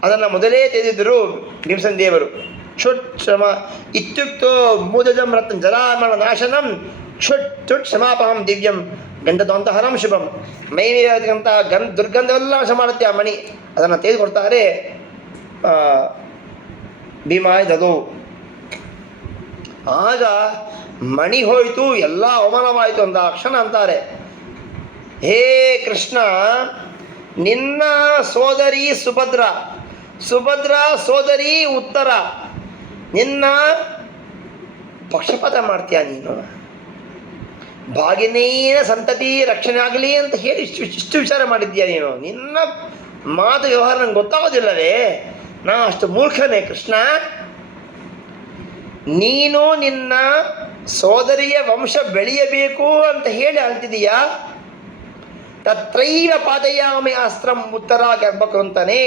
ಅದನ್ನು ಮೊದಲೇ ತೆಗೆದಿದ್ದರು ಭೀಮಸೇನ ದೇವರು. ಕ್ಷುಟ್ ಶ್ರಮ ಇತ್ಯುಕ್ತೋ ಮೂದಜಂ ರತ್ನ ಜರಾಮರಣ ನಾಶನಂ ಕ್ಷುಟ್ ಕ್ಷುಟ್ ಕ್ಷಮಾಪಹಂ ದಿವ್ಯಂ ಗಂಧದ್ವಂತಹರಂ ಶುಭಂ. ಮೈಮೇಲಿರತಕ್ಕಂಥ ದುರ್ಗಂಧವೆಲ್ಲ ನಾಶ ಮಾಡುತ್ತೆ ಆ ಮಣಿ. ಅದನ್ನು ತೆಗೆದುಕೊಡ್ತಾರೆ ಭೀಮಾಯ ದದೋ. ಆಗ ಮಣಿ ಹೋಯಿತು, ಎಲ್ಲ ಅವಮಾನವಾಯಿತು ಅಂತ ಕ್ಷಣ ಅಂತಾರೆ, ಹೇ ಕೃಷ್ಣ, ನಿನ್ನ ಸೋದರಿ ಸುಭದ್ರ, ಸುಭದ್ರ ಸೋದರಿ ಉತ್ತರ, ನಿನ್ನ ಪಕ್ಷಪಾತ ಮಾಡ್ತೀಯ ನೀನು? ಭಾಗಿನೇನ ಸಂತತಿ ರಕ್ಷಣೆ ಆಗಲಿ ಅಂತ ಹೇಳಿ ಇಷ್ಟು ವಿಚಾರ ಮಾಡಿದ್ದೀಯ ನೀನು? ನಿನ್ನ ಮಾತು ವ್ಯವಹಾರ ನಂಗೆ ಗೊತ್ತಾಗೋದಿಲ್ಲವೇ? ನಾ ಅಷ್ಟು ಮೂರ್ಖನೇ ಕೃಷ್ಣ. ನೀನು ನಿನ್ನ ಸೋದರಿಯ ವಂಶ ಬೆಳೆಯಬೇಕು ಅಂತ ಹೇಳಿ ಅಂತಿದೀಯಾ. ತತ್ರೈವ ಪಾದಯಾಮಿ ಅಸ್ತ್ರಂ ಉತ್ತರ ಗರ್ಭಕೃಂತನೇ.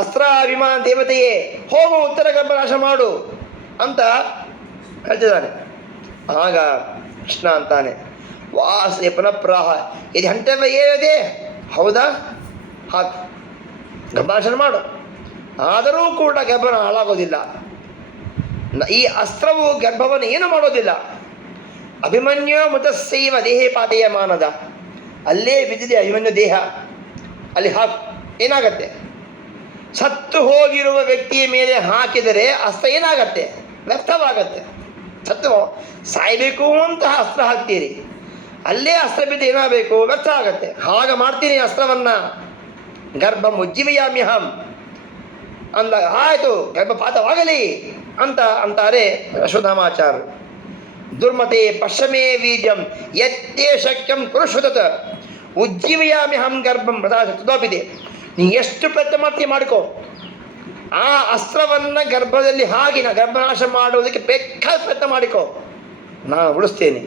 ಅಸ್ತ್ರಾಭಿಮಾನ ದೇವತೆಯೇ, ಹೋಗು ಉತ್ತರ ಗರ್ಭ ನಾಶ ಮಾಡು ಅಂತ ಹೇಳ್ತಿದ್ದಾನೆ. ಆಗ ಕೃಷ್ಣ ಅಂತಾನೆ, ವಾಸೆ ಪುನಃಪ್ರಾಹ ಇದು ಹಂಟವ್ಯ ಏನಿದೆ, ಹೌದಾ, ಹಾಕು ಗರ್ಭನಾಶನ ಮಾಡು. ಆದರೂ ಕೂಡ ಗರ್ಭನ ಹಾಳಾಗೋದಿಲ್ಲ. ಈ ಅಸ್ತ್ರವು ಗರ್ಭವನ್ನು ಏನು ಮಾಡೋದಿಲ್ಲ. ಅಭಿಮನ್ಯು ಮೃತಸ್ಸೈವ ದೇಹೇ ಪಾದಯಮಾನದ, ಅಲ್ಲೇ ಬಿದ್ದಿದೆ ಅಭಿಮನ್ಯು ದೇಹ, ಅಲ್ಲಿ ಹಾಕು, ಏನಾಗತ್ತೆ? ಸತ್ತು ಹೋಗಿರುವ ವ್ಯಕ್ತಿಯ ಮೇಲೆ ಹಾಕಿದರೆ ಅಸ್ತ್ರ ಏನಾಗತ್ತೆ? ವ್ಯರ್ಥವಾಗತ್ತೆ. ಸತ್ತು ಸಾಯಬೇಕು ಅಂತ ಅಸ್ತ್ರ ಹಾಕ್ತೀರಿ, ಅಲ್ಲೇ ಅಸ್ತ್ರ ಬಿದ್ದು ಏನಾಗಬೇಕು? ವ್ಯರ್ಥ ಆಗತ್ತೆ. ಹಾಗ ಮಾಡ್ತೀನಿ ಅಸ್ತ್ರವನ್ನು. ಗರ್ಭ ಉಜ್ಜೀವಯಾಮ್ಯಹಂ ಅಂದಾಗ ಆಯಿತು, ಗರ್ಭಪಾತವಾಗಲಿ ಅಂತ ಅಂತಾರೆ ಅಶ್ವತ್ಥಾಮಾಚಾರ್ಯರು. ದುರ್ಮತೆ ಪಶ್ಚಮೇ ವೀರ್ಯಂ ಯತ್ತೇ ಶಕ್ಯಂ ಕುರುಶ್ವತತ ಉಜ್ಜೀವಯಾಮ್ಯಹಂ ಗರ್ಭಂ ಮೃತೋಪಿದೆ. ನೀ ಎಷ್ಟು ಪ್ರಯತ್ನ ಮಾಡ್ತೀವಿ ಮಾಡಿಕೋ, ಆ ಅಸ್ತ್ರವನ್ನು ಗರ್ಭದಲ್ಲಿ ಹಾಕಿ ನಾ ಗರ್ಭನಾಶ ಮಾಡುವುದಕ್ಕೆ ಬೇಕಾದ ಪ್ರಯತ್ನ ಮಾಡಿಕೋ, ನಾನು ಉಳಿಸ್ತೇನೆ.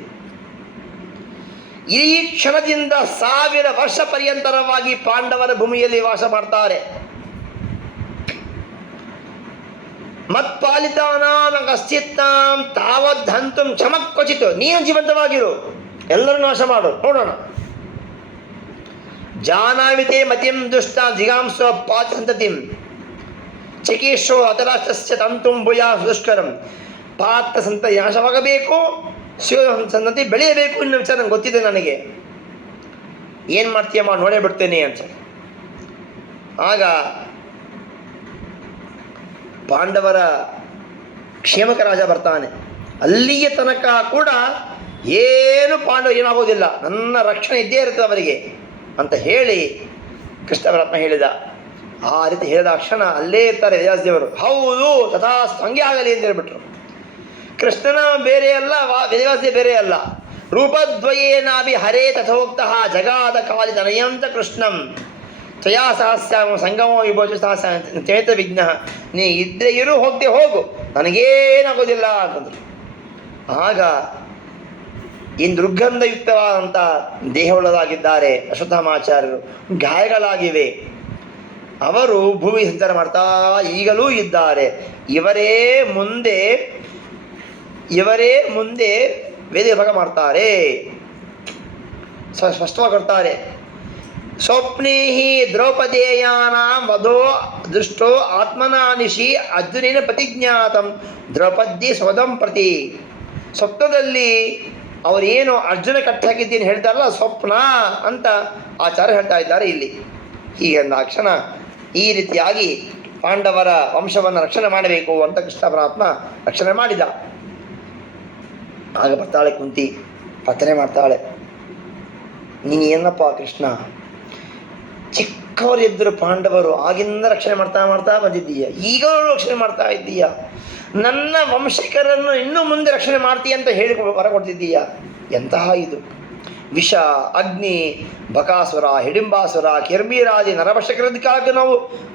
ಈ ಕ್ಷಣದಿಂದ 1000 ವರ್ಷ ಪರ್ಯಂತರವಾಗಿ ಪಾಂಡವರ ಭೂಮಿಯಲ್ಲಿ ವಾಸ ಮಾಡ್ತಾರೆ. ಮತ್ಪಾಲಿತಾನಾಂ ತಾವದ್ಧಂತುಂ ಕ್ಷಮಕ್ವಚಿತ್. ನೀನು ಜೀವಂತವಾಗಿರು, ಎಲ್ಲರೂ ನಾಶ ಮಾಡು, ನೋಡೋಣ. ಜಾನಾವಿತೆ ಮತಿಂ ದುಷ್ಟ ಜಿಗಾಂಸ ಪಾತ ಸಂತತಿಂ ಚಿಕೀರ್ಷೋ ಅತರಾಷ್ಟ್ರಸ್ಯ ತಂತುಂ ಭೂಯಾ ದುಷ್ಕರಂ. ಪಾತ್ರ ಸಂತತಿ ನಾಶವಾಗಬೇಕು, ಶಿವ ಸಂತತಿ ಬೆಳೆಯಬೇಕು ಅನ್ನೋ ವಿಚಾರ ನಂಗೆ ಗೊತ್ತಿದೆ. ನನಗೆ ಏನು ಮಾಡ್ತೀಯಮ್ಮ, ನೋಡೇ ಬಿಡ್ತೇನೆ ಅಂತ. ಆಗ ಪಾಂಡವರ ಕ್ಷೇಮಕ ರಾಜ ಬರ್ತಾನೆ. ಅಲ್ಲಿಯ ತನಕ ಕೂಡ ಏನು ಪಾಂಡವ ಏನಾಗೋದಿಲ್ಲ, ನನ್ನ ರಕ್ಷಣೆ ಇದ್ದೇ ಇರ್ತದೆ ಅವರಿಗೆ ಅಂತ ಹೇಳಿ ಕೃಷ್ಣ ಪರಮಾತ್ಮ ಹೇಳಿದ. ಆ ರೀತಿ ಹೇಳಿದ ಕ್ಷಣ ಅಲ್ಲೇ ಇರ್ತಾರೆ ವೇದವ್ಯಾಸದೇವರು. ಹೌದು ತಥಾಸ್ತು, ಹಂಗೆ ಆಗಲಿ ಅಂತ ಹೇಳ್ಬಿಟ್ರು. ಕೃಷ್ಣನ ಬೇರೆ ಅಲ್ಲ, ವೇದವ್ಯಾಸದೇ ಬೇರೆ ಅಲ್ಲ. ರೂಪದ್ವಯೇನಾಭಿ ಹರೇ ತಥೋಕ್ತಃ ಜಗಾದ ಕಾಲಿ ತನಯಂತ ಕೃಷ್ಣಂ ತ್ವಯಾ ಸಹಸ್ಯಾಮ ಸಂಗಮೋ ವಿಭೋಜ ಚೇತ ವಿಘ್ನ. ನೀ ಇದ್ರೆ ಇರು, ಹೋಗದೆ ಹೋಗು, ನನಗೇನಾಗೋದಿಲ್ಲ ಅಂತಂದ್ರು. ಆಗ ಇನ್ನು ದುರ್ಗಂಧಯುಕ್ತವಾದಂಥ ದೇಹವುಳ್ಳದಾಗಿದ್ದಾರೆ ಅಶ್ವತ್ಥಾಮಾಚಾರ್ಯರು, ಗಾಯಗಳಾಗಿವೆ. ಅವರು ಭೂಮಿ ಸಂಚಾರ ಮಾಡ್ತಾ ಈಗಲೂ ಇದ್ದಾರೆ. ಇವರೇ ಮುಂದೆ ವೇದ ವಿಭಾಗ ಮಾಡ್ತಾರೆ, ಸ್ಪಷ್ಟವಾಗಿ ಕೊಡ್ತಾರೆ. ಸ್ವಪ್ನೇ ದ್ರೌಪದೇಯಾನಾಂ ವಧೋ ದೃಷ್ಟೋ ಆತ್ಮನಾನಿಶಿ ಅರ್ಜುನೇನ ಪ್ರತಿಜ್ಞಾತಂ ದ್ರೌಪದಿ ಸ್ವದಂ ಪ್ರತಿ. ಸ್ವಪ್ನದಲ್ಲಿ ಅವರೇನು ಅರ್ಜುನ ಕಟ್ಟಾಕಿದ್ದೀನಿ ಹೇಳ್ತಾರಲ್ಲ, ಸ್ವಪ್ನ ಅಂತ ಆಚಾರ್ಯ ಹೇಳ್ತಾ ಇದ್ದಾರೆ ಇಲ್ಲಿ. ಹೀಗೆ ಅಂದಾಕ್ಷಣ ಈ ರೀತಿಯಾಗಿ ಪಾಂಡವರ ವಂಶವನ್ನು ರಕ್ಷಣೆ ಮಾಡಬೇಕು ಅಂತ ಕೃಷ್ಣ ಪರಮಾತ್ಮ ರಕ್ಷಣೆ ಮಾಡಿದ. ಆಗ ಬರ್ತಾಳೆ ಕುಂತಿ, ಪ್ರಾರ್ಥನೆ ಮಾಡ್ತಾಳೆ, ನೀನು ಏನಪ್ಪ ಕೃಷ್ಣ, ಚಿಕ್ಕವರಿದ್ದರು ಪಾಂಡವರು, ಆಗಿಂದ ರಕ್ಷಣೆ ಮಾಡ್ತಾ ಬಂದಿದ್ದೀಯ, ಈಗಲೂ ರಕ್ಷಣೆ ಮಾಡ್ತಾ ಇದ್ದೀಯ, ನನ್ನ ವಂಶಿಕರನ್ನು ಇನ್ನೂ ಮುಂದೆ ರಕ್ಷಣೆ ಮಾಡ್ತೀಯ ಅಂತ ಹೇಳಿ ಹೊರ ಕೊಡ್ತಿದ್ದೀಯ. ಎಂತಹ ಇದು ವಿಷ, ಅಗ್ನಿ, ಬಕಾಸುರ, ಹಿಡಿಂಬಾಸುರ, ಕಿರ್ಮೀರಾದಿ ನರವಶಕರದ ಕಾಲಕ್ಕೆ ನಾವು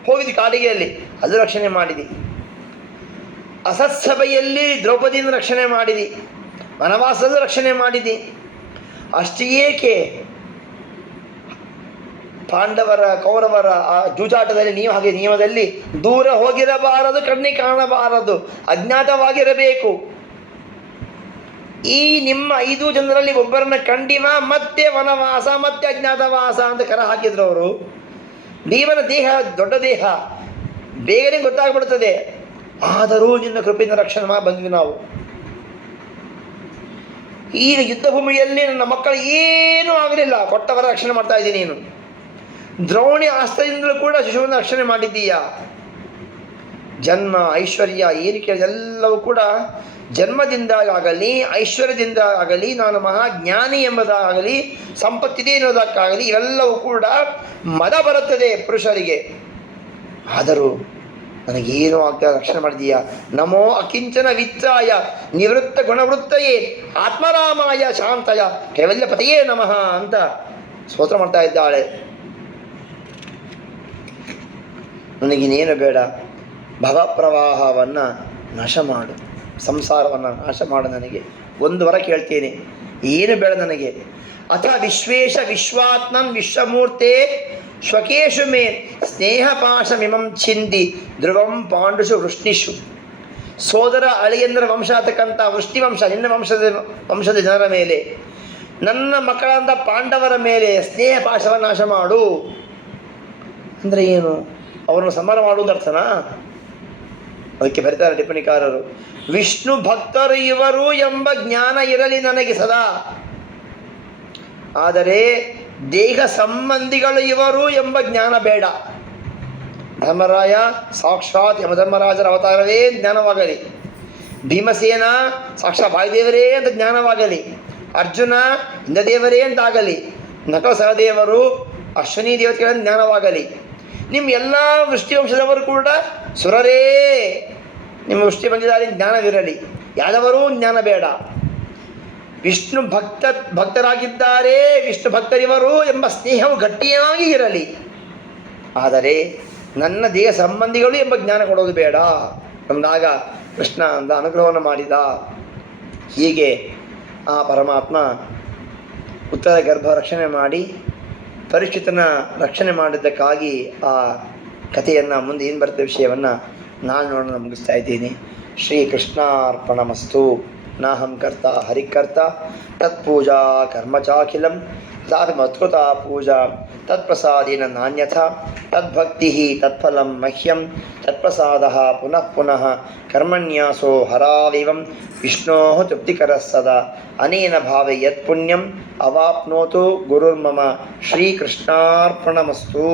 ಹೋಗಿದ್ವಿ ಕಾಡಿಗೆಯಲ್ಲಿ, ಅದು ರಕ್ಷಣೆ ಮಾಡಿದಿ. ಅಸತ್ಸಭೆಯಲ್ಲಿ ದ್ರೌಪದಿಯನ್ನು ರಕ್ಷಣೆ ಮಾಡಿದಿ, ವನವಾಸದ ರಕ್ಷಣೆ ಮಾಡಿದಿ. ಅಷ್ಟು ಏಕೆ ಪಾಂಡವರ ಕೌರವರ ಆ ಜೂಜಾಟದಲ್ಲಿ ನೀವು ಹಾಗೆ ನಿಯಮದಲ್ಲಿ ದೂರ ಹೋಗಿರಬಾರದು, ಕಣ್ಣಿಗೆ ಕಾಣಬಾರದು, ಅಜ್ಞಾತವಾಗಿರಬೇಕು. ಈ ನಿಮ್ಮ 5 ಜನರಲ್ಲಿ ಒಬ್ಬರನ್ನ ಕಂಡಿವ, ಮತ್ತೆ ವನವಾಸ, ಮತ್ತೆ ಅಜ್ಞಾತವಾಸ ಅಂತ ಕರ ಹಾಕಿದ್ರು ಅವರು. ಭೀಮನ ದೇಹ ದೊಡ್ಡ ದೇಹ, ಬೇಗನೆ ಗೊತ್ತಾಗ್ಬಿಡ್ತದೆ. ಆದರೂ ನಿನ್ನ ಕೃಪೆಯಿಂದ ರಕ್ಷಣೆ ಬಂದ್ವಿ ನಾವು. ಈಗ ಯುದ್ಧ ಭೂಮಿಯಲ್ಲಿ ನನ್ನ ಮಕ್ಕಳು ಏನೂ ಆಗಲಿಲ್ಲ, ಕೊಟ್ಟವರ ರಕ್ಷಣೆ ಮಾಡ್ತಾ ಇದ್ದೀನಿ. ನೀನು ದ್ರೋಣಿ ಅಸ್ತ್ರದಿಂದಲೂ ಕೂಡ ಶಿಶುವನ್ನು ರಕ್ಷಣೆ ಮಾಡಿದ್ದೀಯ. ಜನ್ಮ ಐಶ್ವರ್ಯ ಏನು ಎಲ್ಲವೂ ಕೂಡ ಜನ್ಮದಿಂದಾಗಲಿ ಐಶ್ವರ್ಯದಿಂದ ಆಗಲಿ, ನಾನು ಮಹಾಜ್ಞಾನಿ ಎಂಬುದಾಗಲಿ, ಸಂಪತ್ತಿದೆ ಎನ್ನುವುದಕ್ಕಾಗಲಿ, ಇವೆಲ್ಲವೂ ಕೂಡ ಮದ ಬರುತ್ತದೆ ಪುರುಷರಿಗೆ. ಆದರೂ ನನಗೇನೂ ಆಗ್ತಾ ರಕ್ಷಣೆ ಮಾಡಿದೀಯ. ನಮೋ ಅಕಿಂಚನ ವಿತ್ತಾಯ ನಿವೃತ್ತ ಗುಣವೃತ್ತಯೇ ಆತ್ಮರಾಮಾಯ ಶಾಂತಯ ಕೈವಲ್ಯ ಪತಿಯೇ ನಮಃ ಅಂತ ಸ್ತೋತ್ರ ಮಾಡ್ತಾ ಇದ್ದಾಳೆ. ನನಗಿನ್ನೇನು ಬೇಡ, ಭವಪ್ರವಾಹವನ್ನು ನಾಶ ಮಾಡು, ಸಂಸಾರವನ್ನು ನಾಶ ಮಾಡು. ನನಗೆ ಒಂದು ವರ ಕೇಳ್ತೀನಿ, ಏನು ಬೇಡ ನನಗೆ. ಅಥ ವಿಶ್ವೇಶ ವಿಶ್ವಾತ್ಮಂ ವಿಶ್ವಮೂರ್ತೆ ಶ್ವಕೇಶು ಮೇ ಸ್ನೇಹಪಾಶಮಿಮಂ ಛಿಂದಿ ಧ್ರುವಂ ಪಾಂಡುಷು ವೃಷ್ಣಿಷು. ಸೋದರ ಅಳಿಯಂದರ ವಂಶ ಅಂತಕ್ಕಂಥ ವೃಷ್ಟಿವಂಶ, ನಿನ್ನ ವಂಶದ ಜನರ ಮೇಲೆ, ನನ್ನ ಮಕ್ಕಳಾದ ಪಾಂಡವರ ಮೇಲೆ ಸ್ನೇಹ ಪಾಶವನ್ನು ನಾಶ ಮಾಡು. ಅಂದರೆ ಏನು? ಅವರನ್ನು ಸಂಹಾರ ಮಾಡುವುದು ಅರ್ಥನಾ? ಅದಕ್ಕೆ ಬರೀತಾರೆ ಟಿಪ್ಪಣಿಕಾರರು, ವಿಷ್ಣು ಭಕ್ತರು ಇವರು ಎಂಬ ಜ್ಞಾನ ಇರಲಿ ನನಗೆ ಸದಾ, ಆದರೆ ದೇಹ ಸಂಬಂಧಿಗಳು ಇವರು ಎಂಬ ಜ್ಞಾನ ಬೇಡ. ಧರ್ಮರಾಯ ಸಾಕ್ಷಾತ್ ಯಮಧರ್ಮರಾಜರ ಅವತಾರವೇ ಜ್ಞಾನವಾಗಲಿ, ಭೀಮಸೇನ ಸಾಕ್ಷಾತ್ ವಾಯುದೇವರೇ ಅಂತ ಜ್ಞಾನವಾಗಲಿ, ಅರ್ಜುನ ಇಂದ್ರದೇವರೇ ಅಂತಾಗಲಿ, ನಕಲ ಸಹದೇವರು ಅಶ್ವಿನಿ ದೇವತೆಗಳ ಜ್ಞಾನವಾಗಲಿ, ನಿಮ್ಮ ಎಲ್ಲ ವೃಷ್ಟಿವಂಶದವರು ಕೂಡ ಸುರರೇ, ನಿಮ್ಮ ವೃಷ್ಟಿ ಬಂದಿದ್ದಾರೆ ಜ್ಞಾನವಿರಲಿ, ಯಾದವರೂ ಜ್ಞಾನ ಬೇಡ. ವಿಷ್ಣು ಭಕ್ತರಾಗಿದ್ದಾರೆ, ವಿಷ್ಣು ಭಕ್ತರಿವರು ಎಂಬ ಸ್ನೇಹವು ಗಟ್ಟಿಯಾಗಿ ಇರಲಿ, ಆದರೆ ನನ್ನ ದೇಹ ಸಂಬಂಧಿಗಳು ಎಂಬ ಜ್ಞಾನ ಕೊಡೋದು ಬೇಡ ಅಂದಾಗ ಕೃಷ್ಣ ಅಂದ ಅನುಗ್ರಹವನ್ನು ಮಾಡಿದ. ಹೀಗೆ ಆ ಪರಮಾತ್ಮ ಉತ್ತರ ಗರ್ಭ ರಕ್ಷಣೆ ಮಾಡಿ ಪರೀಕ್ಷಿತನ ರಕ್ಷಣೆ ಮಾಡಿದ್ದಕ್ಕಾಗಿ ಆ ಕಥೆಯನ್ನು ಮುಂದೆ ಏನು ಬರುತ್ತೆ ವಿಷಯವನ್ನು ನಾನು ನೋಡೋಣ ಮುಗಿಸ್ತಾ ಇದ್ದೀನಿ. ಶ್ರೀಕೃಷ್ಣಾರ್ಪಣಮಸ್ತು. ನಾಹಂ ಕರ್ತ ಹರಿಕರ್ತ ತತ್ಪೂಜಾ ಕರ್ಮ ಚಾಖಿಲಂ ತಥಾಪಿ ಮತ್ಕೃತಾ ಪೂಜಾ ತತ್ಪ್ರಸಾದೇನ ನಾನ್ಯಥಾ ತದ್ಭಕ್ತಿ ತತ್ಫಲಂ ಮಹ್ಯಂ ತತ್ಪ್ರಸಾದಃ ಪುನಃ ಪುನಃ ಕರ್ಮಣ್ಯಾಸೋ ಹರಾವಿವಂ ವಿಷ್ಣೋಃ ತೃಪ್ತಿಕರಃ ಸದಾ ಅನೇನ ಭಾವೇ ಯತ್ ಪುಣ್ಯಂ ಅವಾಪ್ನೋತು ಗುರುರ್ಮಮ. ಶ್ರೀಕೃಷ್ಣಾರ್ಪಣಮಸ್ತು.